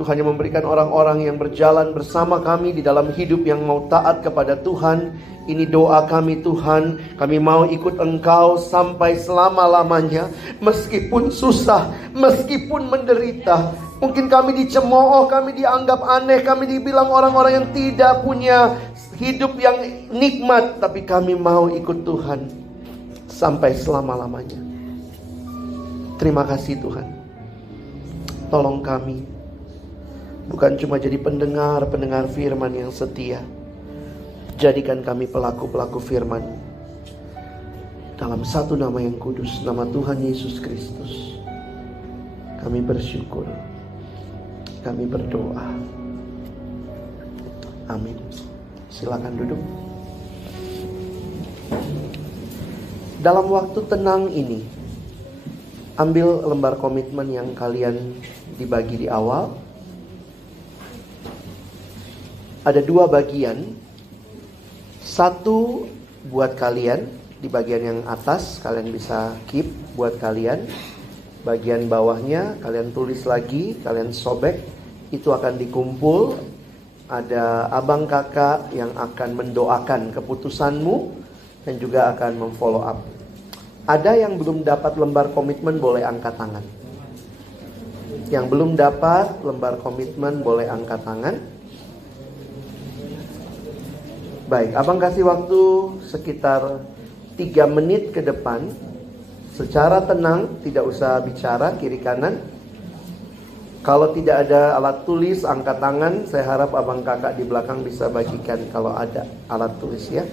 Tuhan yang memberikan orang-orang yang berjalan bersama kami di dalam hidup yang mau taat kepada Tuhan. Ini doa kami Tuhan, kami mau ikut Engkau sampai selama-lamanya. Meskipun susah, meskipun menderita. Mungkin kami dicemooh, kami dianggap aneh, kami dibilang orang-orang yang tidak punya hidup yang nikmat. Tapi kami mau ikut Tuhan sampai selama-lamanya. Terima kasih Tuhan. Tolong kami, bukan cuma jadi pendengar firman yang setia. Jadikan kami pelaku-pelaku firman. Dalam satu nama yang kudus, nama Tuhan Yesus Kristus, kami bersyukur. kami berdoa. Amin. Silakan duduk. Dalam waktu tenang ini, ambil lembar komitmen yang kalian dibagi di awal. Ada 2 bagian. Satu buat kalian, di bagian yang atas kalian bisa keep buat kalian. Bagian bawahnya kalian tulis lagi, kalian sobek. Itu akan dikumpul. Ada abang kakak yang akan mendoakan keputusanmu dan juga akan memfollow up. Ada yang belum dapat lembar komitmen boleh angkat tangan. Yang belum dapat lembar komitmen boleh angkat tangan. Baik, abang kasih waktu sekitar 3 menit ke depan. Secara tenang, tidak usah bicara kiri kanan. Kalau tidak ada alat tulis, angkat tangan. Saya harap abang kakak di belakang bisa bagikan kalau ada alat tulis ya.